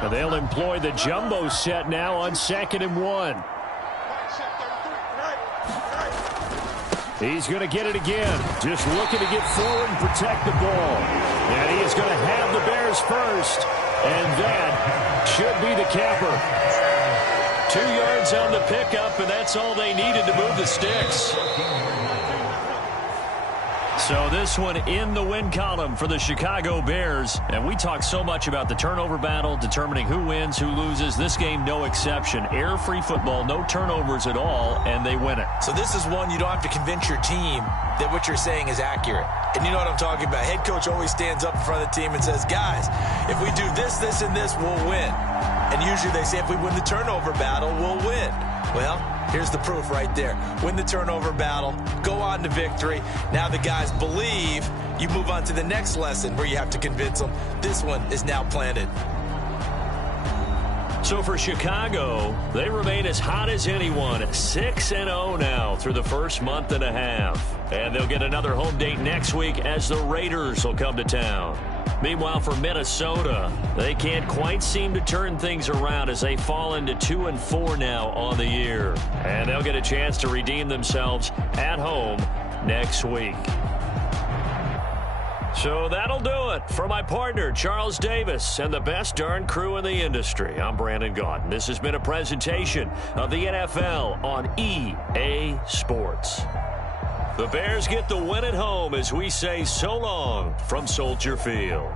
And they'll employ the jumbo set now on 2nd and 1. He's going to get it again. Just looking to get forward and protect the ball. And he is going to have the Bears first. And that should be the capper. 2 yards on the pickup, and that's all they needed to move the sticks. So this one in the win column for the Chicago Bears. And we talk so much about the turnover battle, determining who wins, who loses. This game, no exception. Error-free football, no turnovers at all, and they win it. So this is one you don't have to convince your team that what you're saying is accurate. And you know what I'm talking about. Head coach always stands up in front of the team and says, guys, if we do this, this, and this, we'll win. And usually they say if we win the turnover battle, we'll win. Well, here's the proof right there. Win the turnover battle, go on to victory. Now the guys believe. You move on to the next lesson where you have to convince them. This one is now planted. So for Chicago, they remain as hot as anyone. 6-0 now through the first month and a half. And they'll get another home date next week as the Raiders will come to town. Meanwhile, for Minnesota, they can't quite seem to turn things around as they fall into 2-4 now on the year. And they'll get a chance to redeem themselves at home next week. So that'll do it for my partner, Charles Davis, and the best darn crew in the industry. I'm Brandon Gaudin. This has been a presentation of the NFL on EA Sports. The Bears get the win at home as we say so long from Soldier Field.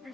every